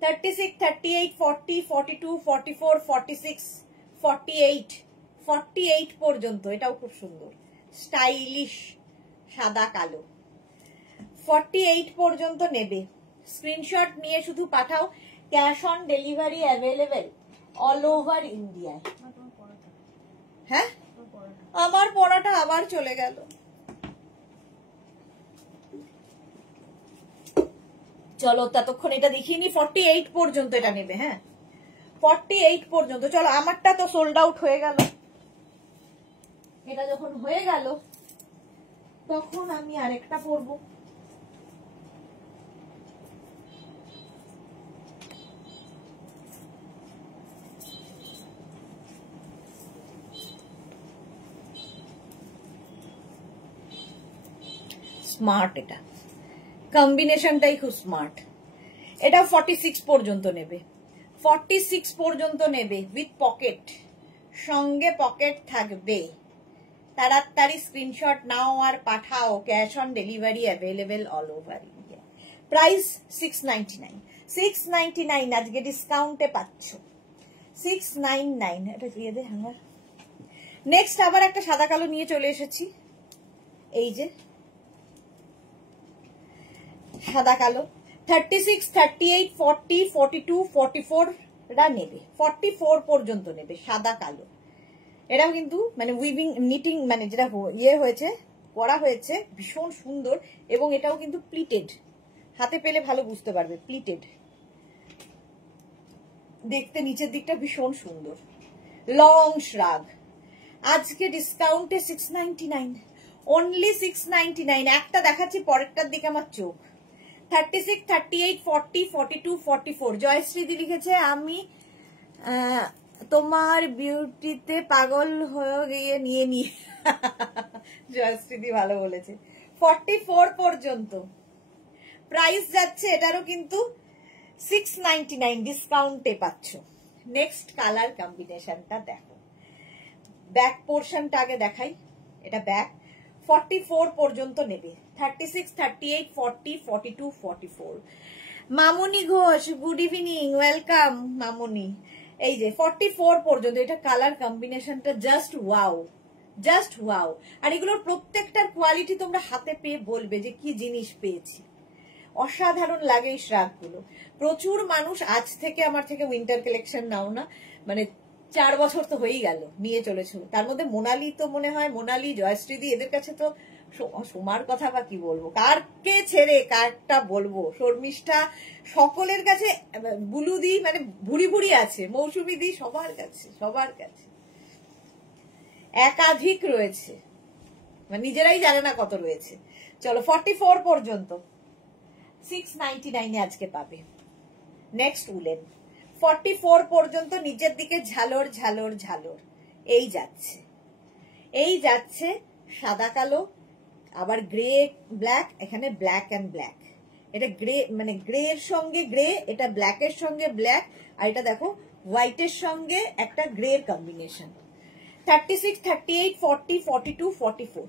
36, 38, 40, 42, 44, 46, 48, 48 পর্যন্ত, এটাও খুব সুন্দর স্টাইলিশ সাদা কালো। 48 পর্যন্ত নেবে। স্ক্রিনশট নিয়ে শুধু পাঠাও, cash on delivery available all over ইন্ডিয়ায়। হ্যাঁ, আমার পড়াটা আবার চলে গেল। চলো ততক্ষণ এটা দেখিয়ে নি। 48 পর্যন্ত এটা নেবে। হ্যাঁ, 48 পর্যন্ত। চলো, আমারটা তো সোল্ড আউট হয়ে গেল। এটা যখন হয়ে গেল তখন আমি আরেকটা পরবো। স্মার্ট, এটা কম্বিনেশনটাই খুব স্মার্ট। এটা 46 পর্যন্ত নেবে। 46 পর্যন্ত নেবে উইথ পকেট, সঙ্গে পকেট থাকবে। তাড়াতাড়ি স্ক্রিনশট নাও আর পাঠাও। Cash on delivery available all over India. Price 699। 699 আজকে ডিসকাউন্টে পাচ্ছ। 699। এটা দিয়ে দে হ্যাঙ্গার। নেক্সট আবার একটা সাদা কালো নিয়ে চলে এসেছি। এই যে সাদা কালো 36, 38, 40, 42, 44 এটা নেবে। 44 পর্যন্ত নেবে সাদা কালো। এটাও কিন্তু মানে উইভিং নিটিং মানে যেটা ইয়ে হয়েছে, করা হয়েছে, ভীষণ সুন্দর। এবং এটাও কিন্তু প্লিটেড, হাতে পেলে ভালো বুঝতে পারবে। প্লিটেড, দেখতে নিচের দিকটা ভীষণ সুন্দর। লং শ্রাগ আজকে ডিসকাউন্টে 699, অনলি 699। একটা দেখাচ্ছি, পরেরটার দিকে আমার চোখ। 36, 38, 40, 42, 44 জয়শ্রীদি লিখেছে আমি তোমার বিউটিতে পাগল হয়ে গিয়ে নিয়ে জয়শ্রীদি ভালো বলেছে। 44 পর্যন্ত প্রাইস যাচ্ছে। এটারও কিন্তু 699 ডিসকাউন্টে পাচ্ছ। নেক্সট কালার কম্বিনেশনটা দেখো। ব্যাক পোর্শনটা আগে দেখাই। এটা ব্যাক। 44 পর্যন্ত নেবে। 36, 38, 40, 42, 44 মামুনি ঘোষ গুড ইভিনিং, ওয়েলকাম মামুনি। এই যে 44 পর্যন্ত। এটা কালার কম্বিনেশনটা জাস্ট ওয়াও, জাস্ট ওয়াও। আর এগুলোর প্রত্যেকটার কোয়ালিটি তোমরা হাতে পেয়ে বলবে যে কি জিনিস পেয়েছি। অসাধারণ লাগে এই শ্রাগগুলো। প্রচুর মানুষ আজ থেকে আমার থেকে উইন্টার কালেকশন নাও না, মানে 4 বছর তো হয়েই গেল নিয়ে চলেছিল। তার মধ্যে মোনালি তো মনে হয়, মোনালি, জয়শ্রীদি, এদের কাছে তো সোমার কথা বা কি বলবো, কারকে ছেড়ে কারটা বলবো, শর্মিষ্ঠা, সকলের কাছে, বুলুদি মানে ভুড়ি ভুড়ি আছে, মৌসুমি দি, সবার কাছে, সবার কাছে একাধিক রয়েছে, মানে নিজেরাই জানে না কত রয়েছে। চলো 44 পর্যন্ত 699 আজকে পাবে। নেক্সট উলেন 44 পর্যন্ত নিচের দিকে ঝালর ঝালর ঝালর। এই যাচ্ছে, এই যাচ্ছে সাদা কালো, আবার গ্রে ব্ল্যাক, এখানে ব্ল্যাক অ্যান্ড ব্ল্যাক। এটা গ্রে মানে গ্রে এর সঙ্গে গ্রে, এটা ব্ল্যাক এর সঙ্গে ব্ল্যাক, আর এটা দেখো হোয়াইটের সঙ্গে একটা গ্রে এর কম্বিনেশন। 36, 38, 40, 42, 44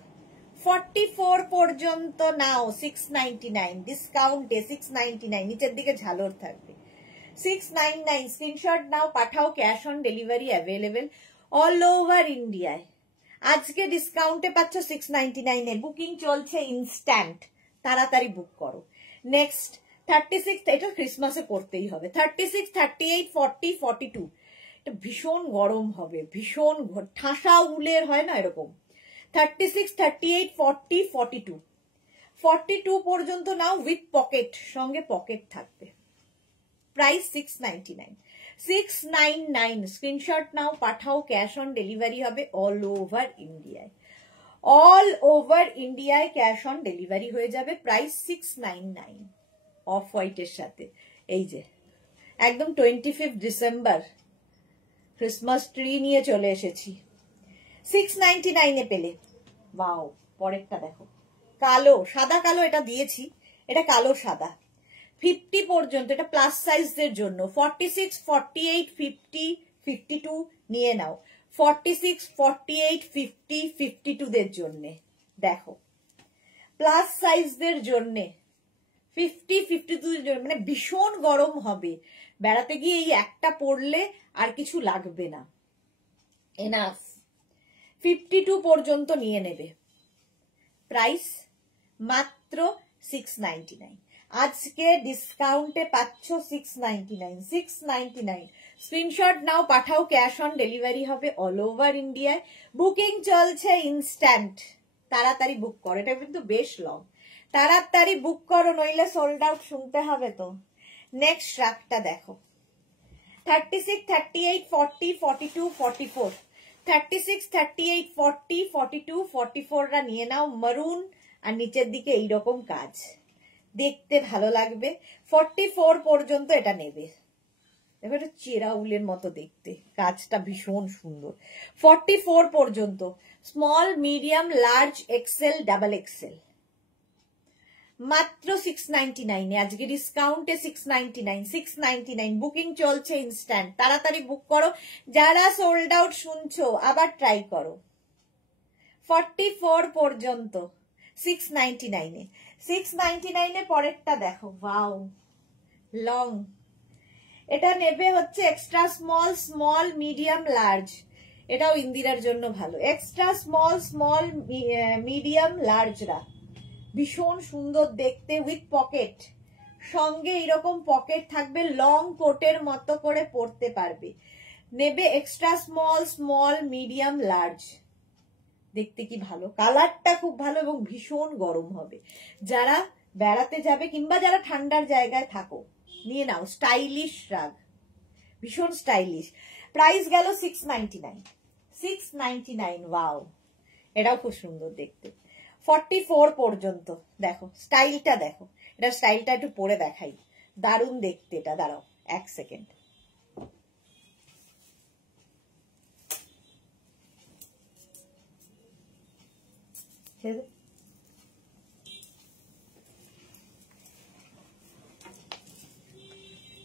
44 পর্যন্ত নাও 699 ডিসকাউন্টে। 699 নিচের দিকে ঝালর থাকবে। 699 স্ক্রিনশট নাও, পাঠাও। Cash on delivery available all over ইন্ডিয়ায়। আজকে ডিসকাউন্টে পাচ্ছ 699 এ। বুকিং চলছে ইনস্ট্যান্ট, তাড়াতাড়ি বুক করো। নেক্সট 36, এটা ক্রিসমাসে পড়তেই হবে। 36, 38, 40, 42 এটা ভীষণ গরম হবে, ভীষণ ঠাসা উলের হয় না এরকম। 36, 38, 40, 42 42 পর্যন্ত নাও উইথ পকেট, সঙ্গে পকেট থাকবে। প্রাইস 699। 699 স্ক্রিনশট নাও, পাঠাও। ক্যাশ অন ডেলিভারি হবে অল ওভার ইন্ডিয়ায়। অল ওভার ইন্ডিয়ায় ক্যাশ অন ডেলিভারি হয়ে যাবে। প্রাইস 699 অফ হোয়াইটের সাথে। এই যে একদম 25 ডিসেম্বর ক্রিসমাস ট্রি নিয়ে চলে এসেছি। 699 এ পেলে। ওয়াও, পরেরটা দেখো, কালো, সাদা কালো এটা দিয়েছি, এটা কালো সাদা। 50 পর্যন্ত, এটা প্লাস সাইজদের জন্য। 46, 48, 50, 52 নিয়ে নাও। 46, 48, 50, 52 দের জন্য দেখো, প্লাস সাইজদের জন্য 50, 52 দের জন্য। মানে ভীষণ গরম হবে, বেড়াতে গিয়ে এই একটা পরলে আর কিছু লাগবে না, এনাফ। 52 পর্যন্ত নিয়ে নেবে। প্রাইস মাত্র 699। আজকে ডিসকাউন্টে পাচ্ছ 699, 699। স্ক্রিনশট নাও, পাঠাও, ক্যাশ অন ডেলিভারি হবে অল ওভার ইন্ডিয়ায়। বুকিং চলছে ইনস্ট্যান্ট, তাড়াতাড়ি বুক করো। এটা কিন্তু বেশ লং, তাড়াতাড়ি বুক করো, নইলে সোল্ড আউট শুনতে হবে তো। নেক্সট শ্রাগটা দেখো, 36, 38, 40, 42, 44, 36, 38, 40, 42, 44 রা নিয়ে নাও। মারুন আর নিচের দিকে এইরকম কাজ, দেখতে ভালো লাগবে। 44 পর্যন্ত এটা নেবে। দেখো এটা চেরা উলের মতো দেখতে, কাজটা ভীষণ সুন্দর। 44 পর্যন্ত, small, medium, large, XL, double XL, মাত্র 699 এ। আজকে ডিসকাউন্টে 699, 699। বুকিং চলছে ইনস্ট্যান্ট, তাড়াতাড়ি বুক করো। যারা সোল্ড আউট শুনছো আবার ট্রাই করো। 44 পর্যন্ত 699 এ। 699 এ পরেরটা দেখো, ওয়াও লং। এটা নেবে হচ্ছে extra small, small, medium, large. এটাও ইন্দিরার জন্য ভালো। এক্সট্রা স্মল, স্মল, মিডিয়াম, লার্জরা ভীষণ সুন্দর দেখতে, উইথ পকেট। সঙ্গে এরকম পকেট থাকবে, লং কোটের মতো করে পরতে পারবে। নেবে extra small, small, medium, large. দেখতে কি ভালো, কালারটা খুব ভালো এবং ভীষণ গরম হবে। যারা বেড়াতে যাবে কিংবা যারা ঠান্ডার জায়গায় থাকো, নিয়ে নাও। স্টাইলিশ রাগ, ভীষণ স্টাইলিশ। প্রাইস গেল 699, 699। ওয়াও, এটাও খুব সুন্দর দেখতে। 44 পর্যন্ত দেখো, স্টাইলটা দেখো। এটা স্টাইলটা একটু পরে দেখাই, দারুণ দেখতে এটা। দাঁড়াও 1 সেকেন্ড।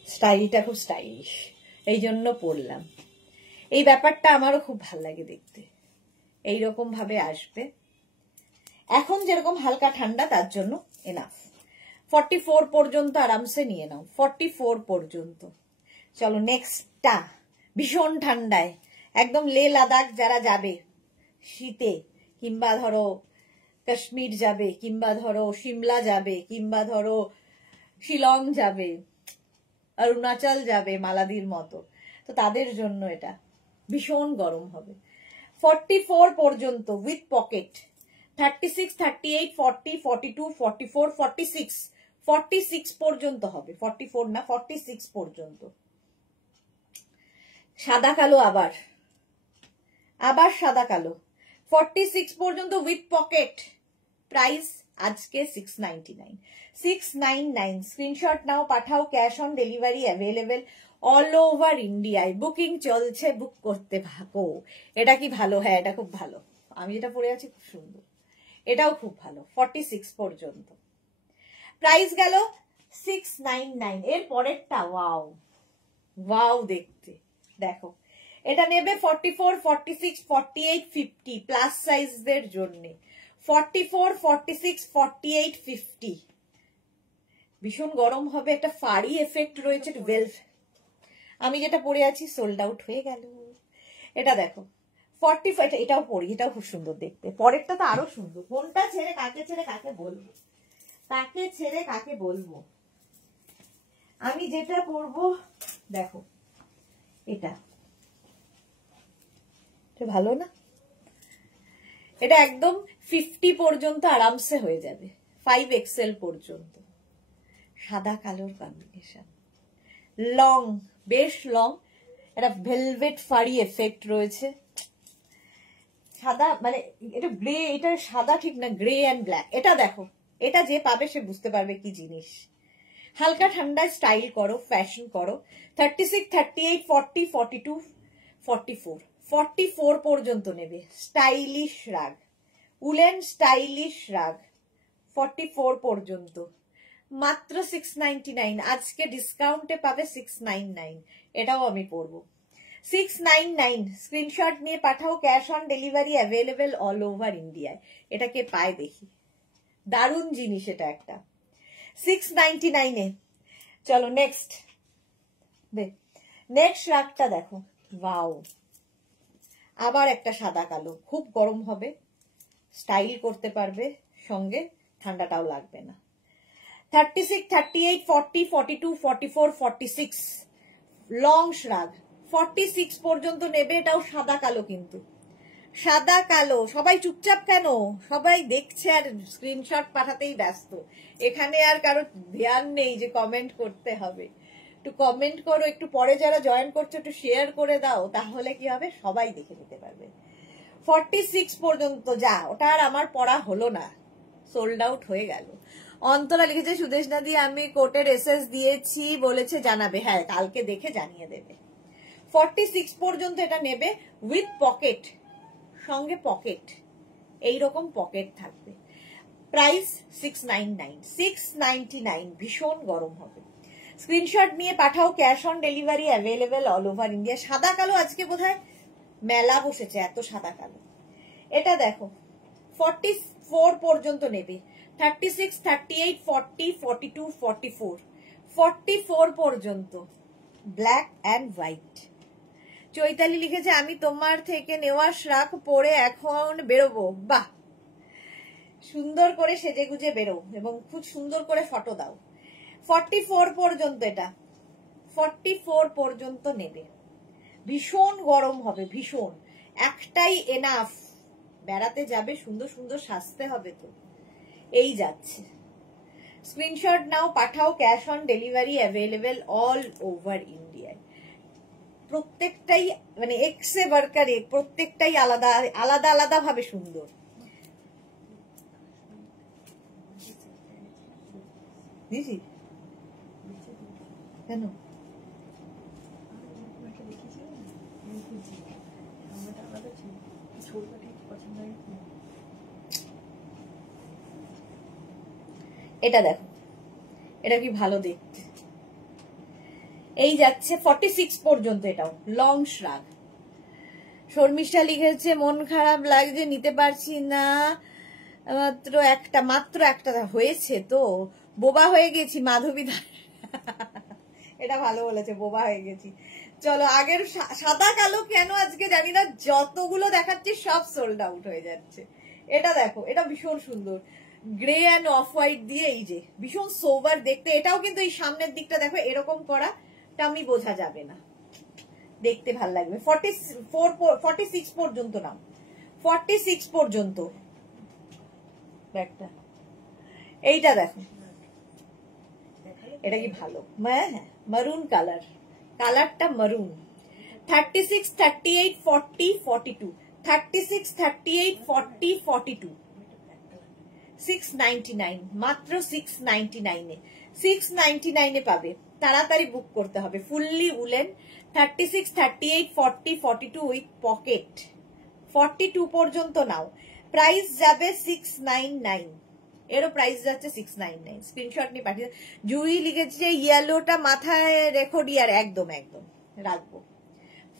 স্টাইলটা খুব স্টাইলিশ, এই জন্য পরলাম। এই ব্যাপারটা আমারও খুব ভাল লাগে দেখতে, এইরকম ভাবে আসবে। এখন যেরকম হালকা ঠান্ডা, তার জন্য এনাফ। 44 পর্যন্ত আরামসে নিয়ে নাও, 44 পর্যন্ত। চলো নেক্সটটা, ভীষণ ঠান্ডায় একদম লে লাদাখ যারা যাবে শীতে, কিংবা ধরো কাশ্মীর যাবে, কিংবা ধরো সিমলা যাবে, কিংবা ধরো শিলং যাবে, অরুণাচল যাবে মালাদির মতো, তো তাদের জন্য এটা ভীষণ গরম হবে। 44 পর্যন্ত উইথ পকেট। 36, 38, 40, 42, 44, 46, 46 পর্যন্ত হবে। 44 না, 46 পর্যন্ত। সাদা কালো, আবার সাদা কালো। 46 পর্যন্ত উইথ পকেট। প্রাইস আজকে 699, 699। স্ক্রিনশট নাও, পাঠাও, cash on delivery available all over ইন্ডিয়ায়। বুকিং চলছে, বুক করতে থাকো। এটা কি ভালো? হ্যাঁ, এটা খুব ভালো। আমি যেটা পরে আছি খুব সুন্দর, এটাও খুব ভালো। 46 পর্যন্ত প্রাইস গেল 699। এর পরেরটা ওয়াও, ওয়াও দেখতে দেখো। এটা নেবে 44, 46, 48, 50 প্লাস সাইজদের জন্য। 44, 46, 48, 50 ভীষণ গরম হবে। একটা ফাড়ি এফেক্ট রয়েছে, আমি যেটা পরে আছি সোল্ড আউট হয়ে গেল। এটা দেখো 45, এটাও পরি, এটাও খুব সুন্দর দেখতে। পরেরটা তো আরো সুন্দর। কোনটা ছেড়ে কাকে বলবো, কাকে ছেড়ে কাকে বলবো। আমি যেটা পরবো দেখো, এটা ভালো না? এটা একদম 50 পর্যন্ত আরামসে হয়ে যাবে, 5XL পর্যন্ত। সাদা কালোর কম্বিনেশন, লং, বেশ লং। এটা ভেলভেট ফাড়ি এফেক্ট রয়েছে। সাদা মানে এটা গ্রে, এটা সাদা ঠিক না, গ্রে অ্যান্ড ব্ল্যাক। এটা দেখো, এটা যে পাবে সে বুঝতে পারবে কি জিনিস। হালকা ঠান্ডায় স্টাইল করো, ফ্যাশন করো। 36, 38, 40, 42, 44, 44 পর্যন্ত নেবে। স্টাইলিশ রাগ, উলেন স্টাইলিশ রাগ। 44 পর্যন্ত মাত্র 699। আজকে ডিসকাউন্টে পাবে 699। এটাও আমি পরবো 699। স্ক্রিনশট নিয়ে পাঠাও, cash on delivery available all over ইন্ডিয়ায়। এটাকে পায় দেখি, দারুণ জিনিস এটা একটা। 699 এ। চলো নেক্সট, নেক্সট রাগটা দেখো, ওয়াও। আবার একটা সাদা কালো, খুব গরম হবে, স্টাইল করতে পারবে, সঙ্গে ঠান্ডাটাও লাগবে না। 36, 38, 40, 42, 44, 46 লং শ্রাগ 46 পর্যন্ত নেবে। এটাও সাদা কালো, কিন্তু সাদা কালো। সবাই চুপচাপ কেন? সবাই দেখছে আর স্ক্রিনশট পাঠাতেই ব্যস্ত। এখানে আর কারো ধ্যান নেই যে কমেন্ট করতে হবে। একটু কমেন্ট করো, একটু পরে যারা জয়েন করছো একটু শেয়ার করে দাও, তাহলে কি হবে সবাই দেখে নিতে পারবে। 46 পর্যন্ত যা, ওটা আর আমার পড়া হলো না, সোল্ড আউট হয়ে গেল। অন্তরা লিখেছে সুদেশনা দি আমি কোটের এসএস দিয়েছি, বলেছে জানাবে। হ্যাঁ, কালকে দেখে জানিয়ে দেবে। 46 পর্যন্ত এটা নেবে উইথ পকেট, সঙ্গে পকেট, এইরকম পকেট থাকবে। প্রাইস 699, 699, ভীষণ গরম হবে। স্ক্রিনশট নিয়ে পাঠাও, cash on delivery available all over India. সাদা কালো আজকে বোধহয় মেলা বসেছে, এত সাদা কালো। এটা দেখো 44 পর্যন্ত নেবে। 36, 38, 40, 42, 44, 44 পর্যন্ত ব্ল্যাক অ্যান্ড হোয়াইট। চৈতালি লিখেছে আমি তোমার থেকে নেওয়া শ্রাগ পরে এখন বেরোবো। বাহ, সুন্দর করে সেজে গুজে বেরো এবং খুব সুন্দর করে ফটো দাও। 44 পর্যন্ত, এটা 44 পর্যন্ত নেবে। ভীষণ গরম হবে, ভীষণ। একটাই এনাফ, বেড়াতে যাবে, সুন্দর সুন্দর সাজতে হবে তো। এই যাচ্ছে, স্ক্রিনশট নাও, পাঠাও, cash on delivery available all over ইন্ডিয়ায়। প্রত্যেকটাই মানে এক্সে বার্কার, প্রত্যেকটাই আলাদা আলাদা আলাদা ভাবে সুন্দর। বুঝি কেন এটা দেখো, এটা কি ভালো দেখতে। এই যাচ্ছে 46 পর্যন্ত, এটাও লং শ্রাগ। শর্মিষ্ঠা লিখেছে মন খারাপ লাগছে, নিতে পারছি না, মাত্র একটা হয়েছে তো, বোবা হয়ে গেছি মাধবীদা। এটা ভালো বলেছে, বোবা হয়ে গেছি। চলো, আগের সাদা কালো কেন আজকে জানি না, যতগুলো দেখাচ্ছি সব সোল্ড আউট হয়ে যাচ্ছে। এটা দেখো, এটা ভীষণ সুন্দর, গ্রে অ্যান্ড অফ হোয়াইট দিয়ে, এই যে ভীষণ সোবার দেখতে। এটাও কিন্তু এই সামনের দিকটা দেখো এরকম করা, টামি বোঝা যাবে না, দেখতে ভাল লাগবে। 46 পর্যন্ত নাও, 46 পর্যন্ত। ব্যাগটা এইটা দেখো, এটা কি ভালো, হ্যাঁ হ্যাঁ, মারুন কালার, কালারটা মারুন। 36, 38, 40, 42, 36, 38, 40, 42, 699, মাত্র 699 এ, 699 এ পাবে। তাড়াতাড়ি বুক করতে হবে। Fully woollen, 36, 38, 40, 42 with pocket. 42 পর্যন্ত নাও, প্রাইস যাবে 699, এরও প্রাইস যাচ্ছে 699। স্ক্রিনশট নিয়ে পাঠিয়ে। জুই লিখেছে ইয়েলোটা মাথায় রেখো ডিয়ার, একদম একদম রাখবো।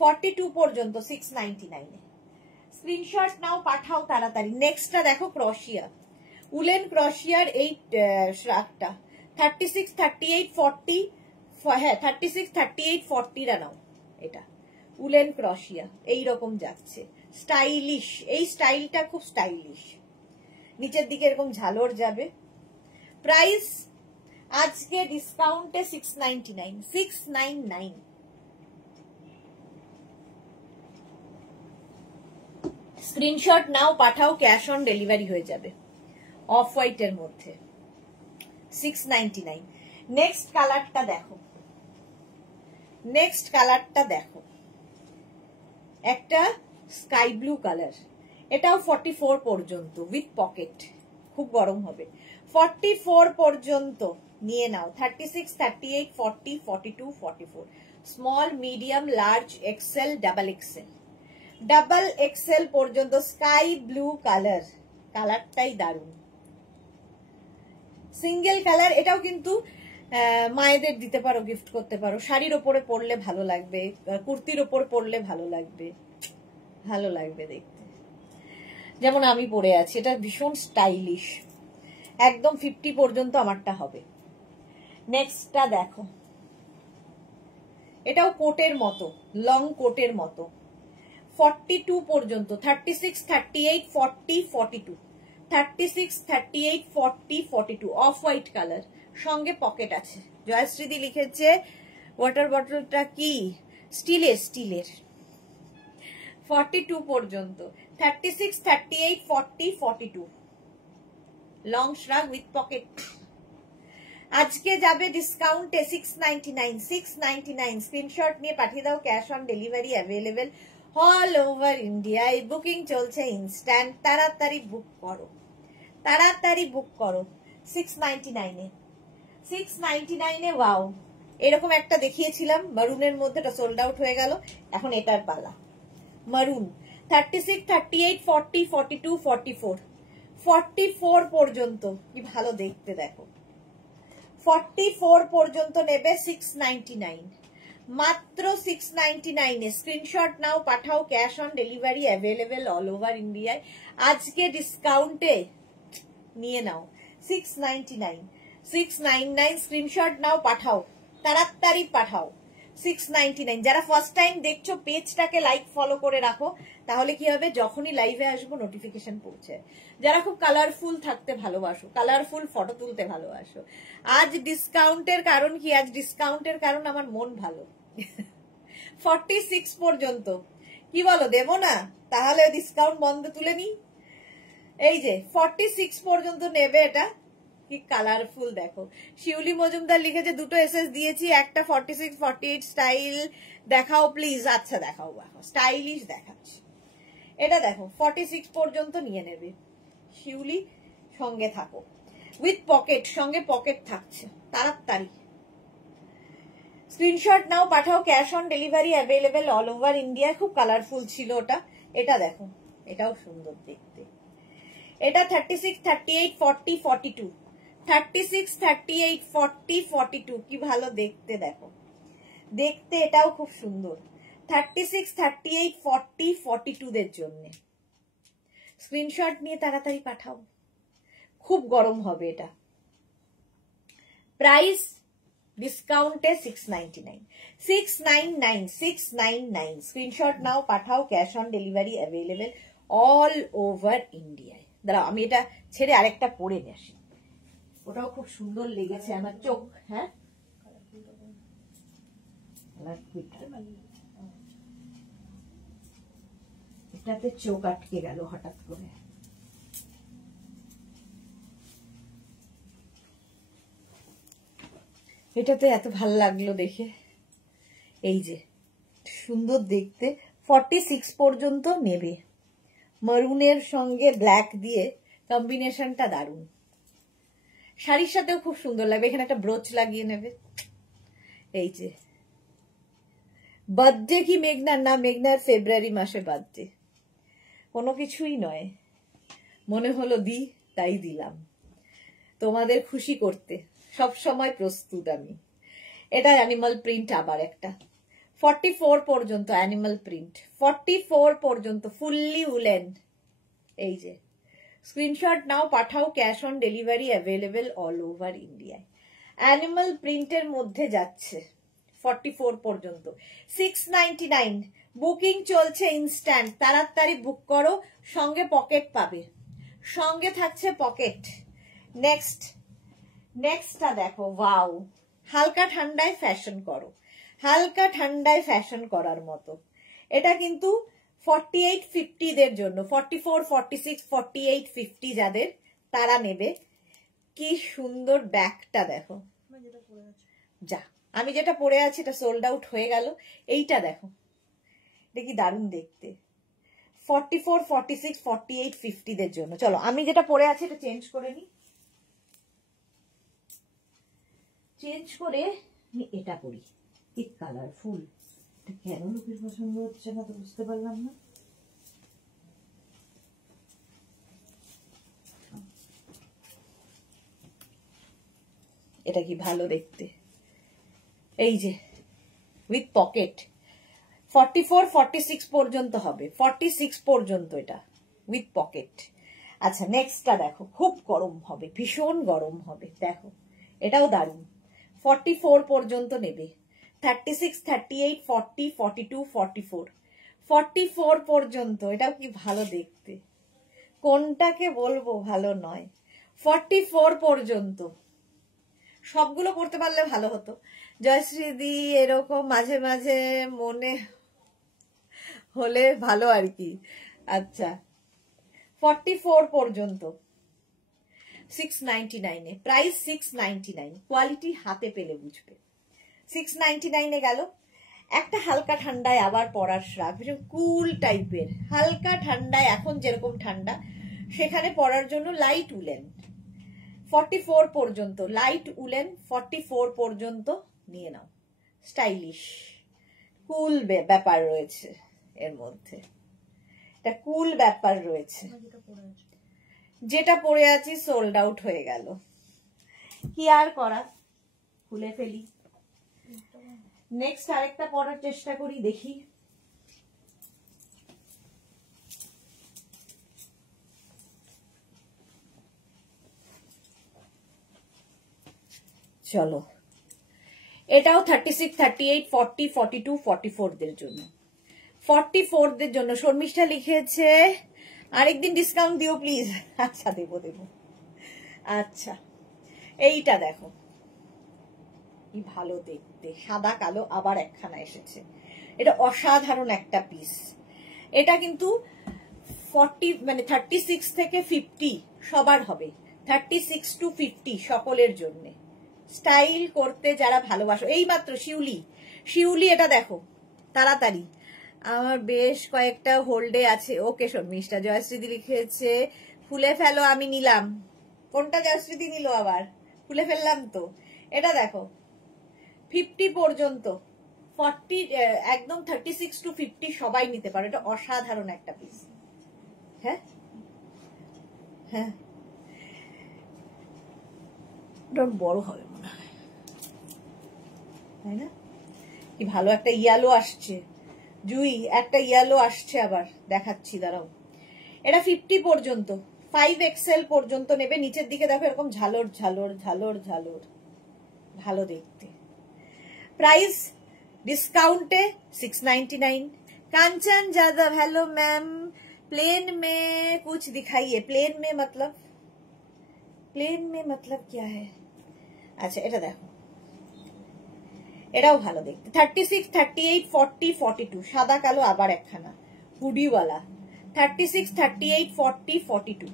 42 পর্যন্ত 699 এ স্ক্রিনশট নাও, পাঠাও তাড়াতাড়ি। নেক্সটটা দেখো ক্রশিয়া, উলেন ক্রশিয়ার এই শ্রাগটা 36, 38, 40, হ্যাঁ 36, 38, 40 রা নাও। এটা উলেন ক্রশিয়া এইরকম যাচ্ছে, স্টাইলিশ। এই স্টাইলটা খুব স্টাইলিশ, নিচের দিকে এরকম ঝালর যাবে। প্রাইস আজকে ডিসকাউন্টে 699, 699। স্ক্রিনশট নাও, পাঠাও, ক্যাশ অন ডেলিভারি হয়ে যাবে। অফ হোয়াইটের মধ্যে 699। নেক্সট কালারটা দেখো, নেক্সট কালারটা দেখো, একটা স্কাই ব্লু কালার। এটাও 44 পর্যন্ত উইথ পকেট, খুব গরম হবে। 44 পর্যন্ত নিয়ে নাও। 36, 38, 40, 42, 44, small, medium, large, XL, double XL. Double XL পর্যন্ত স্কাই ব্লু কালার, কালারটাই দারুণ। সিঙ্গেল কালার, এটাও কিন্তু মায়েদের দিতে পারো, গিফট করতে পারো, শাড়ির ওপরে পরলে ভালো লাগবে, কুর্তির ওপর পরলে ভালো লাগবে, ভালো লাগবে দেখতে। যেমন আমি পরে আছি, এটা ভীষণ স্টাইলিশ, একদম 50 পর্যন্ত আমারটা হবে। নেক্সটটা দেখো, এটাও কোটের মতো, লং কোটের মতো। 42 পর্যন্ত, 36, 38, 40, 42, 36, 38, 40, 42, অফ হোয়াইট কালার, সঙ্গে পকেট আছে। জয়শ্রীদি লিখেছে ওয়াটার বটলটা কি স্টিলের, স্টিলের। 42 পর্যন্ত, 36, 38, 40, 42 লং শ্রাগ উইথ পকেট। আজকে যাবে ডিসকাউন্টে 699, 699। স্ক্রিনশট নিয়ে পাঠিয়ে দাও, cash on delivery available all over ইন্ডিয়ায়। বুকিং চলছে ইনস্ট্যান্ট, তাড়াতাড়ি বুক করো, তাড়াতাড়ি বুক করো। 699 এ, 699 এ। ওয়াও, এরকম একটা দেখিয়েছিলাম মারুনের মধ্যে, এটা সোল্ড আউট হয়ে গেল। এখন এটার পালা, মারুন। 36, 38, 40, 42, 44, 44 পর্যন্ত। কি ভালো দেখতে দেখো, 44 পর্যন্ত নেবে 699, মাত্র 699 এ। স্ক্রিনশট নাও, পাঠাও, cash on delivery available all over ইন্ডিয়ায়। আজকে ডিসকাউন্টে নিয়ে নাও 699, 699। স্ক্রিনশট নাও, পাঠাও, তাড়াতাড়ি পাঠাও। 699। যারা ফার্স্ট টাইম দেখছো পেজটাকে লাইক ফলো করে রাখো, তাহলে কি হবে যখনই লাইভে আসবো নোটিফিকেশন পৌঁছে। যারা খুব কালারফুল থাকতে ভালোবাসো, কালারফুল ফটো তুলতে ভালোবাসো, আজ ডিসকাউন্টের কারণ কি? আজ ডিসকাউন্টের কারণ আমার মন ভালো। 46 পর্যন্ত। কি বলো, দেবো না? তাহলে ডিসকাউন্ট বন্ধ তুলে নি। এই যে 46 পর্যন্ত নেবে এটা। কি কালারফুল দেখো। শিউলি মজুমদার লিখেছে দুটো এসএস দিয়েছি, একটা 46, 48 স্টাইল দেখাও প্লিজ। আচ্ছা দেখাও, স্টাইলিশ দেখাচ্ছি। এটা দেখো 46 পর্যন্ত নিয়ে নেবে শিউলি, সঙ্গে থাকো উইথ পকেট, সঙ্গে পকেট থাকছে। তাড়াতাড়ি স্ক্রিনশট নাও, পাঠাও, cash on delivery available all over India. খুব কালারফুল ছিল ওটা। এটা দেখো, এটাও সুন্দর দেখতে। এটা 36, 38, 40, 42, 36, 38, 40, 42। কি ভালো দেখতে দেখো, দেখতে এটাও খুব সুন্দর। 36, 38, 40, 42 দের জন্য স্ক্রিনশট নিয়ে তাড়াতাড়ি পাঠাও। খুব গরম হবে এটা। প্রাইস ডিসকাউন্টে 699, 699, 699। স্ক্রিনশট নাও, পাঠাও, cash on delivery available all over ইন্ডিয়ায়। দাঁড়াও, আমি এটা ছেড়ে আরেকটা পরে নিয়ে আসি। ওটাও খুব সুন্দর লেগেছে আমার চোখ। হ্যাঁ, এটাতে চোখ আটকে গেল হঠাৎ করে। এটাতে এত ভাল লাগলো দেখে। এই যে সুন্দর দেখতে। 46 পর্যন্ত নেবে। মারুনের সঙ্গে ব্ল্যাক দিয়ে কম্বিনেশনটা দারুণ। শাড়ির সাথেও খুব সুন্দর লাগবে। এখানে একটা ব্রোচ লাগিয়ে নেবে। এই যে বার্থডে কি মেঘনার? না, মেঘনার ফেব্রুয়ারি মাসে বার্থডে। কোনো কিছুই নয়, মনে হলো দি, তাই দিলাম। তোমাদের খুশি করতে সব সময় প্রস্তুত আমি। এটা অ্যানিমাল প্রিন্ট, আবার একটা 44 পর্যন্ত অ্যানিমাল প্রিন্ট। 44 পর্যন্ত ফুললি উলেন। এই যে স্ক্রিনশট নাও, পাঠাও, cash on delivery available all over ইন্ডিয়ায়। অ্যানিমাল প্রিন্টের মধ্যে যাচ্ছে 44 পর্যন্ত 699। বুকিং চলছে ইনস্ট্যান্ট, তাড়াতাড়ি বুক করো। সঙ্গে পকেট পাবে, সঙ্গে থাকছে পকেট। নেক্সটটা দেখো, ওয়াও। হালকা ঠান্ডায় ফ্যাশন করো, হালকা ঠান্ডায় ফ্যাশন করার মতো। এটা কিন্তু 48, 50 দের জন্য। 44, 46, 48, 50 যাদের, তারা নেবে। কি সুন্দর ব্যাগটা দেখো। যা, আমি যেটা পরে আছি এটা সোল্ড আউট হয়ে গেল। এইটা দেখো, দেখি দারুণ দেখতে। 44, 46, 48, 50 দের জন্য। চলো আমি যেটা পরে আছি এটা চেঞ্জ করে নি। চেঞ্জ করে আমি এটা পরি। কি কালারফুল। এটা কেন লোকের পছন্দ হচ্ছে না তো বুঝতে পারলাম না। এটা কি ভালো দেখতে। এই যে উইথ পকেট। 44, 46 পর্যন্ত হবে। 46 পর্যন্ত এটা উইথ পকেট। আচ্ছা নেক্সটটা দেখো, খুব গরম হবে, ভীষণ গরম হবে। দেখো এটাও দারুণ। 44 পর্যন্ত নেবে। 36, 38, 40, 42, 44, 44 পর্যন্ত। এটাও কি ভালো দেখতে। কোনটাকে বলবো ভালো নয়। 44 পর্যন্ত, সবগুলো পড়তে পারলে ভালো হতো। জয়শ্রীদি এরকম মাঝে মাঝে মনে হলে ভালো আর কি। আচ্ছা 44 পর্যন্ত 699 এ, প্রাইস 699, কোয়ালিটি হাতে পেলে বুঝবে। 699 এ গেল। একটা হালকা ঠান্ডায় আবার পরার শ্রাগ, কুল টাইপের হালকা ঠান্ডায়, এখন যেরকম ঠান্ডা সেখানে পরার জন্য লাইট উলেন 44 পর্যন্ত, লাইট উলেন 44 পর্যন্ত নিয়ে নাও। স্টাইলিশ কুল ব্যাপার রয়েছে এর মধ্যে, এটা কুল ব্যাপার রয়েছে। যেটা পরে আছি সোল্ড আউট হয়ে গেল, কি আর করা, খুলে ফেলি। নেক্সট আরেকটা পরার চেষ্টা করি, দেখি। চলো, এটাও 36, 38, 40, 42, 44 দের জন্য। 44 দের জন্য শর্মিষ্ঠা লিখেছে আরেকদিন ডিসকাউন্ট দিও প্লিজ। আচ্ছা দেবো দেবো। আচ্ছা এইটা দেখো কি ভালো দেখতে, সাদা কালো আবার একখানা এসেছে। এটা অসাধারণ একটা পিস। এটা কিন্তু 40 মানে 36 থেকে 50 সবার হবে, 36 to 50 সকলের জন্য। স্টাইল করতে যারা ভালোবাসো, এই মাত্র শিউলি এটা দেখো তাড়াতাড়ি, আমার বেশ কয়েকটা হোল্ডে আছে। ওকে শর্মিষ্ঠা, জয়শ্রীদি লিখেছে খুলে ফেলো, আমি নিলাম। কোনটা জয়শ্রীদি নিল আবার, খুলে ফেললাম তো। এটা দেখো 50 পর্যন্ত, 40 একদম 36 to 50 সবাই নিতে পারো। এটা অসাধারণ একটা পিস। হ্যাঁ হ্যাঁ, এটা বড় হবে মনে হয়, তাই না? কি ভালো একটা ইয়ালো আসছে, জুই একটা ইয়ালো আসছে আবার, দেখাচ্ছি দাঁড়াও। এটা 50 পর্যন্ত, 5XL পর্যন্ত নেবে। নিচের দিকে দেখো এরকম ঝালর ঝালর ঝালর ঝালর, ভালো দেখতে। प्राइस डिस्काउंट है 699। कांचन जादव, हेलो मैम, प्लेन में कुछ दिखाइए। प्लेन में मतलब क्या है? अच्छा এটা দেখো, এটাও ভালো দেখতে। 36, 38, 40, 42 সাদা কালো আবার একখানা হুডিওয়ালা। 36, 38, 40, 42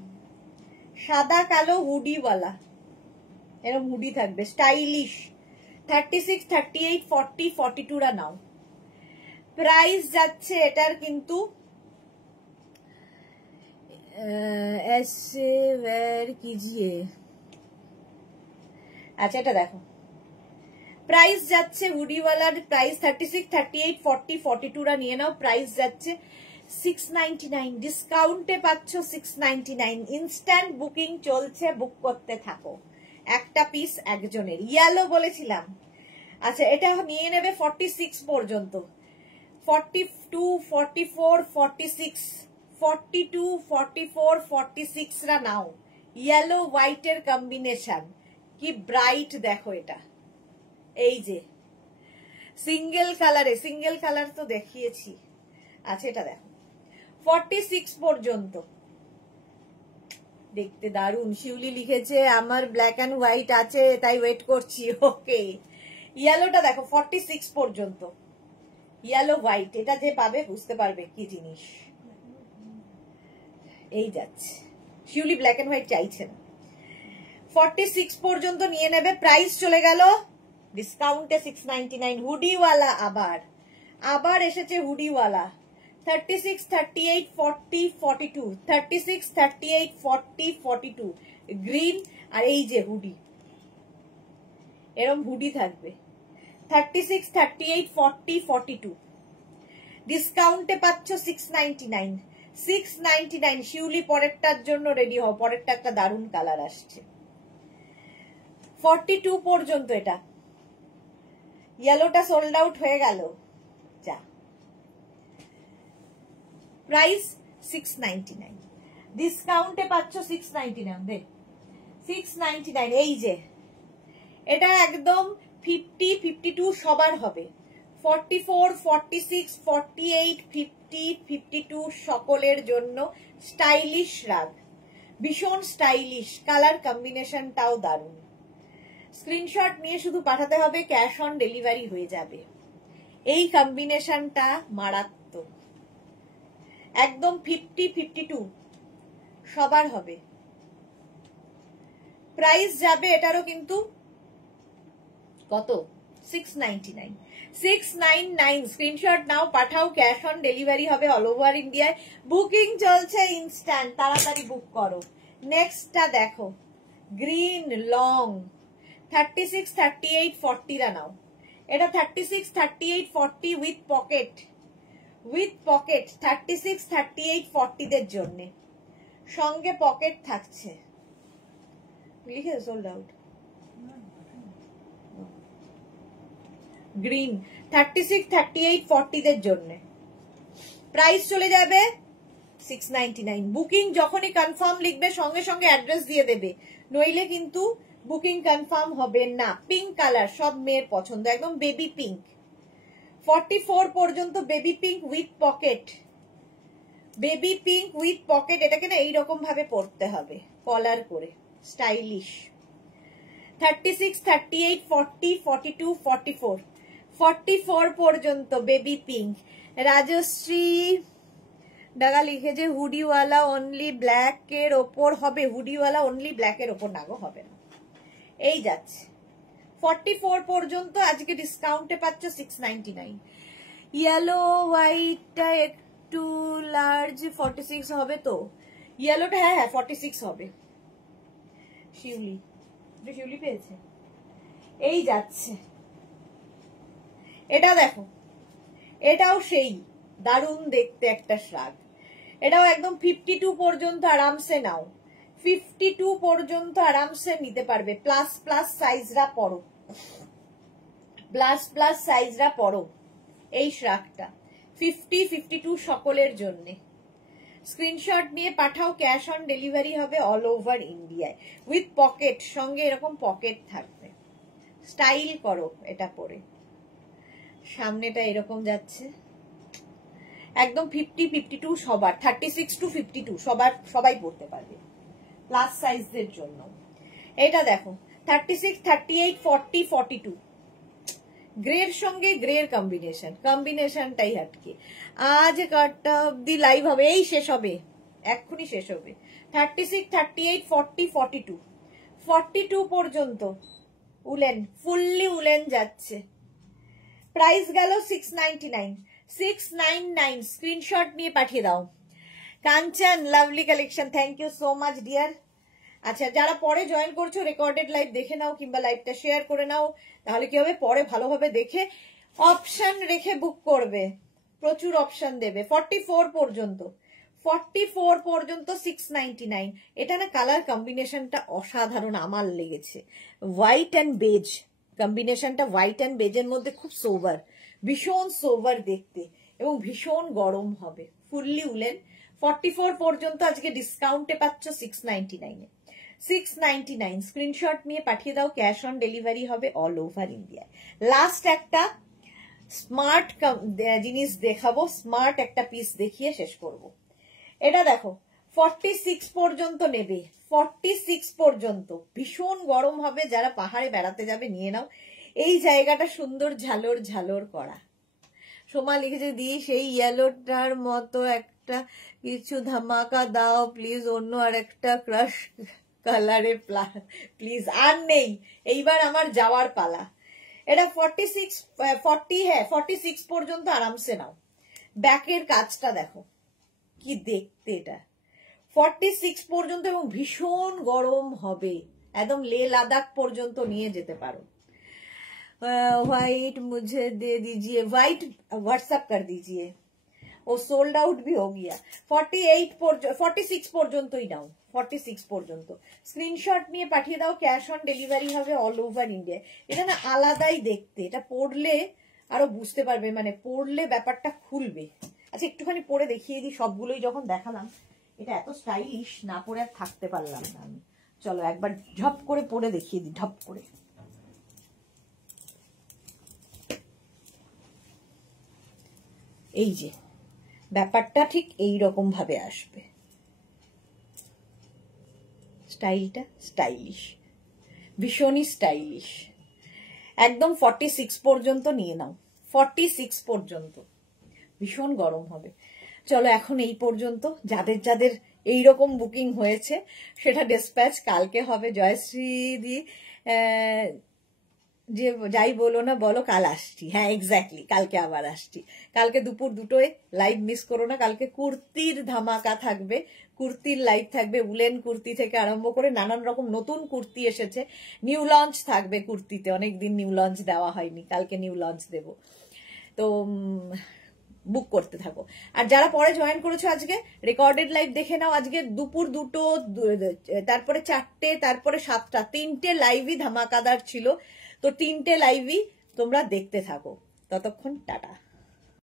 সাদা কালো হুডিওয়ালা, এরকম হুডি থাকবে, স্টাইলিশ। 36, 38, 40, 42 রা নাও। প্রাইস যাচ্ছে এটার কিন্তু ऐसे वेयर कीजिए। আচ্ছা এটা দেখো, প্রাইস যাচ্ছে হুডিওয়ালার প্রাইস 36, 38, 40, 42 রা নিয়ে নাও। প্রাইস যাচ্ছে 699, ডিসকাউন্টে পাচ্ছ 699। ইনস্ট্যান্ট বুকিং চলছে, বুক করতে থাকো। একটা পিস একজনের, ইয়েলো বলেছিলাম। আচ্ছা এটা নিয়ে নেবে 46 পর্যন্ত, 42, 44, 46, 42, 44, 46 রা নাও। ইয়েলো হোয়াইটের কম্বিনেশন কি ব্রাইট দেখো এটা, এই যে সিঙ্গেল কালারে, সিঙ্গেল কালার তো দেখিয়েছি। আচ্ছা এটা দেখো 46 পর্যন্ত, দেখতে দারুণ। শিউলি লিখেছে আমার ব্ল্যাক এন্ড হোয়াইট আছে তাই ওয়েট করছি। ওকে, ইয়েলোটা দেখো 46 পর্যন্ত, ইয়েলো হোয়াইট, এটা যে পাবে বুঝতে পারবে কি জিনিস। এই যাচ্ছে, শিউলি ব্ল্যাক এন্ড হোয়াইট চাইছেন। 46 পর্যন্ত নিয়ে নেবে। প্রাইস চলে গেল ডিসকাউন্টে 699। হুডিওয়ালা আবার এসেছে হুডিওয়ালা। 36, 38, 40, 42 36, 38, 40, 42 গ্রিন। আর এই যে হুডি, এরকম হুডি থাকবে। 36, 38, 40, 42 ডিসকাউন্টে পাচ্ছ 699। 699। শিউলি পরেরটার জন্য রেডি হও, পরেরটা একটা দারুণ কালার আসছে। 42 পর্যন্ত, এটা ইয়েলোটা সোল্ড আউট হয়ে গেল। যা, প্রাইস 699, ডিসকাউন্টে পাচ্ছ 699। দেখ 699, এই যে এটা একদম 50, 52 সবার হবে। 44, 46, 48, 50, 52 সকলের জন্য স্টাইলিশ রাগ, ভীষণ স্টাইলিশ, কালার কম্বিনেশনটাও দারুণ। স্ক্রিনশট নিয়ে শুধু পাঠাতে হবে, ক্যাশ অন ডেলিভারি হয়ে যাবে। এই কম্বিনেশনটা মারাত্মক, একদম 50-52 সবার হবে। প্রাইস যাবে এটারও কিন্তু কত, 699, 699। স্ক্রিনশট নাও, পাঠাও, ক্যাশ অন ডেলিভারি হবে অল ওভার ইন্ডিয়ায়। বুকিং চলছে ইনস্ট্যান্ট, তাড়াতাড়ি বুক করো। নেক্সটটা দেখো, গ্রিন লং 36, 38, 40 রা নাও। এটা 36, 38, 40 উইথ পকেট, 36, 38, 40 দের জন্য সঙ্গে পকেট থাকছে। লিখে সোল্ড আউট। গ্রিন 36, 38, 40 দের জন্য প্রাইস চলে যাবে 699। বুকিং যখনই কনফার্ম লিখবে সঙ্গে সঙ্গে অ্যাড্রেস দিয়ে দেবে, নইলে কিন্তু বুকিং কনফার্ম হবে না। পিঙ্ক কালার, সব মেয়ের পছন্দ, একদম বেবি পিঙ্ক। 44 পর্যন্ত baby pink with pocket, baby pink with pocket. এটাকে না এইরকম ভাবে পরতে হবে, কলার করে, স্টাইলিশ। 36, 38, 40, 42, 44, 44 পর্যন্ত বেবি পিঙ্ক। রাজশ্রী ডাগা লিখেছে হুডিওয়ালা অনলি ব্ল্যাক এর ওপর হবে, হুডিওয়ালা অনলি ব্ল্যাক এর ওপর নাগো হবে না। এই যাচ্ছে 44 পর্যন্ত, আজকে ডিসকাউন্টে পাচ্ছ 699। ইয়েলো হোয়াইটটা একটু লার্জ 46 হবে তো, ইয়েলোটা হ্যাঁ 46 হবে। শিউলি, শিউলি পেয়েছে। এই যাচ্ছে, এটা দেখো, এটাও সেই দারুণ দেখতে একটা শ্রাগ। এটাও একদম 52 পর্যন্ত আরামসে নাও, 52 পর্যন্ত আরামসে নিতে পারবে। প্লাস প্লাস সাইজরা পরো, প্লাস প্লাস সাইজরা পরো এই শ্রাগটা। 50, 52 সকলের জন্য। স্ক্রিনশট নিয়ে পাঠাও, ক্যাশ অন ডেলিভারি হবে অল ওভার ইন্ডিয়ায় উইথ পকেট, সঙ্গে এরকম পকেট থাকবে। স্টাইল করো এটা পরে। সামনেটা এরকম যাচ্ছে, একদম 50, 52 সবার, 36 to 52 সবাই পড়তে পারবে, প্লাস সাইজদের জন্য। এটা দেখো 36, 38, 40, 42 গ্রের সঙ্গে গ্রের কম্বিনেশনটাই হাটকে। আজ কাটটা অব্দি লাইভ হবে, এই শেষ হবে, এক্ষুনি শেষ হবে। 36, 38, 40, 42, 42 পর্যন্ত উলেন, ফুললি উলেন যাচ্ছে। প্রাইস গেল 699, 699। স্ক্রিনশট নিয়ে পাঠিয়ে দাও। Kanchan lovely collection, thank you so much dear. আচ্ছা, যারা পরে জয়েন করছো রেকর্ডেড লাইভ দেখে নাও, কিংবা লাইভটা শেয়ার করে নাও, তাহলে কি হবে, পরে ভালোভাবে দেখে অপশন রেখে বুক করবে, প্রচুর অপশন দেবে। 44 পর্যন্ত, 44 পর্যন্ত 699। এটা না কালার কম্বিনেশনটা অসাধারণ আমার লেগেছে, হোয়াইট অ্যান্ড বেজ কম্বিনেশনটা, হোয়াইট অ্যান্ড বেজের মধ্যে খুব সোভার, ভীষণ সোভার দেখতে, এবং ভীষণ গরম হবে, ফুললি উলেন। 44 পর্যন্ত আজকে ডিসকাউন্টে পাচ্ছ 699 এ, 699। স্ক্রিনশট নিয়ে পাঠিয়ে দাও, ক্যাশ অন ডেলিভারি হবে অল ওভার ইন্ডিয়ায়। লাস্ট একটা স্মার্ট জিনিস দেখাবো, স্মার্ট একটা পিস দেখিয়ে শেষ করব। এটা দেখো 46 পর্যন্ত নেবে, 46 পর্যন্ত, ভীষণ গরম হবে, যারা পাহাড়ে বেড়াতে যাবে নিয়ে নাও। এই জায়গাটা সুন্দর ঝালর ঝালর করা। সোমা লিখেছে দি সেই ইয়েলোটার মতো একটা কিছু ধামাকা দাও প্লিজ, অন্য আর একটা ক্রাশ কালারে প্লিজ। আর নেই, এইবার আমার যাওয়ার পালা। এটা 46, 40, হ্যাঁ 46 পর্যন্ত আরামসে নাও। ব্যাকের কাজটা দেখো কি দেখতে, এটা 46 পর্যন্ত, এবং ভীষণ গরম হবে, একদম লে লাদাখ পর্যন্ত নিয়ে যেতে পারো। व्हाइट मुझे दे दीजिए, व्हाइट व्हाट्सएप कर दीजिए, वो सोल्ड आउट भी हो गया। 46 পর্যন্তই নাও, 46 পর্যন্ত। স্ক্রিনশট নিয়ে পাঠিয়ে দাও, ক্যাশ অন ডেলিভারি হবে অল ওভার ইন্ডিয়া। এটা না আলাদাই দেখতে, এটা পরলে আরো বুঝতে পারবে, মানে পরলে ব্যাপারটা খুলবে। আচ্ছা, একটুখানি পরে দেখিয়ে দিই, সবগুলোই যখন দেখালাম, এটা এত স্টাইলিশ, না পরে আর থাকতে পারলাম না আমি। চলো একবার ঝপ করে পরে দেখিয়ে দিই, ঢপ করে। এই যে ব্যাপারটা ঠিক এই রকম ভাবে আসবে, স্টাইলটা স্টাইলিশ, ভীষণই স্টাইলিশ। একদম 46 পর্যন্ত নিয়ে নাও, 46 পর্যন্ত। ভীষণ গরম হবে। চলো এখন এই পর্যন্ত। যাদের যাদের এইরকম বুকিং হয়েছে সেটা ডিসপ্যাচ কালকে হবে। জয়শ্রী দি যে যাই বলো না বলো, কাল আসছি। হ্যাঁ এক্স্যাক্টলি, কালকে আবার আসছি। কালকে দুপুর 2টোয় লাইভ মিস করো না। কালকে কুর্তির ধামাকা থাকবে, কুর্তির লাইভ থাকবে। উলেন কুর্তি থেকে আরম্ভ করে নানান রকম নতুন কুর্তি এসেছে। নিউ লঞ্চ থাকবে কুর্তিতে, অনেকদিন নিউ লঞ্চ দেওয়া হয়নি, কালকে নিউ লঞ্চ দেব। তো বুক করতে থাকো। আর যারা পরে জয়েন করেছো আজকে রেকর্ডেড লাইভ দেখে নাও। আজকে দুপুর 2টো, তারপরে 4টে, তারপরে 7টা, 3টে লাইভই ধামাকাদার ছিল। তো 3টে লাইভই তোমরা দেখতে থাকো। ততক্ষণ টাটা।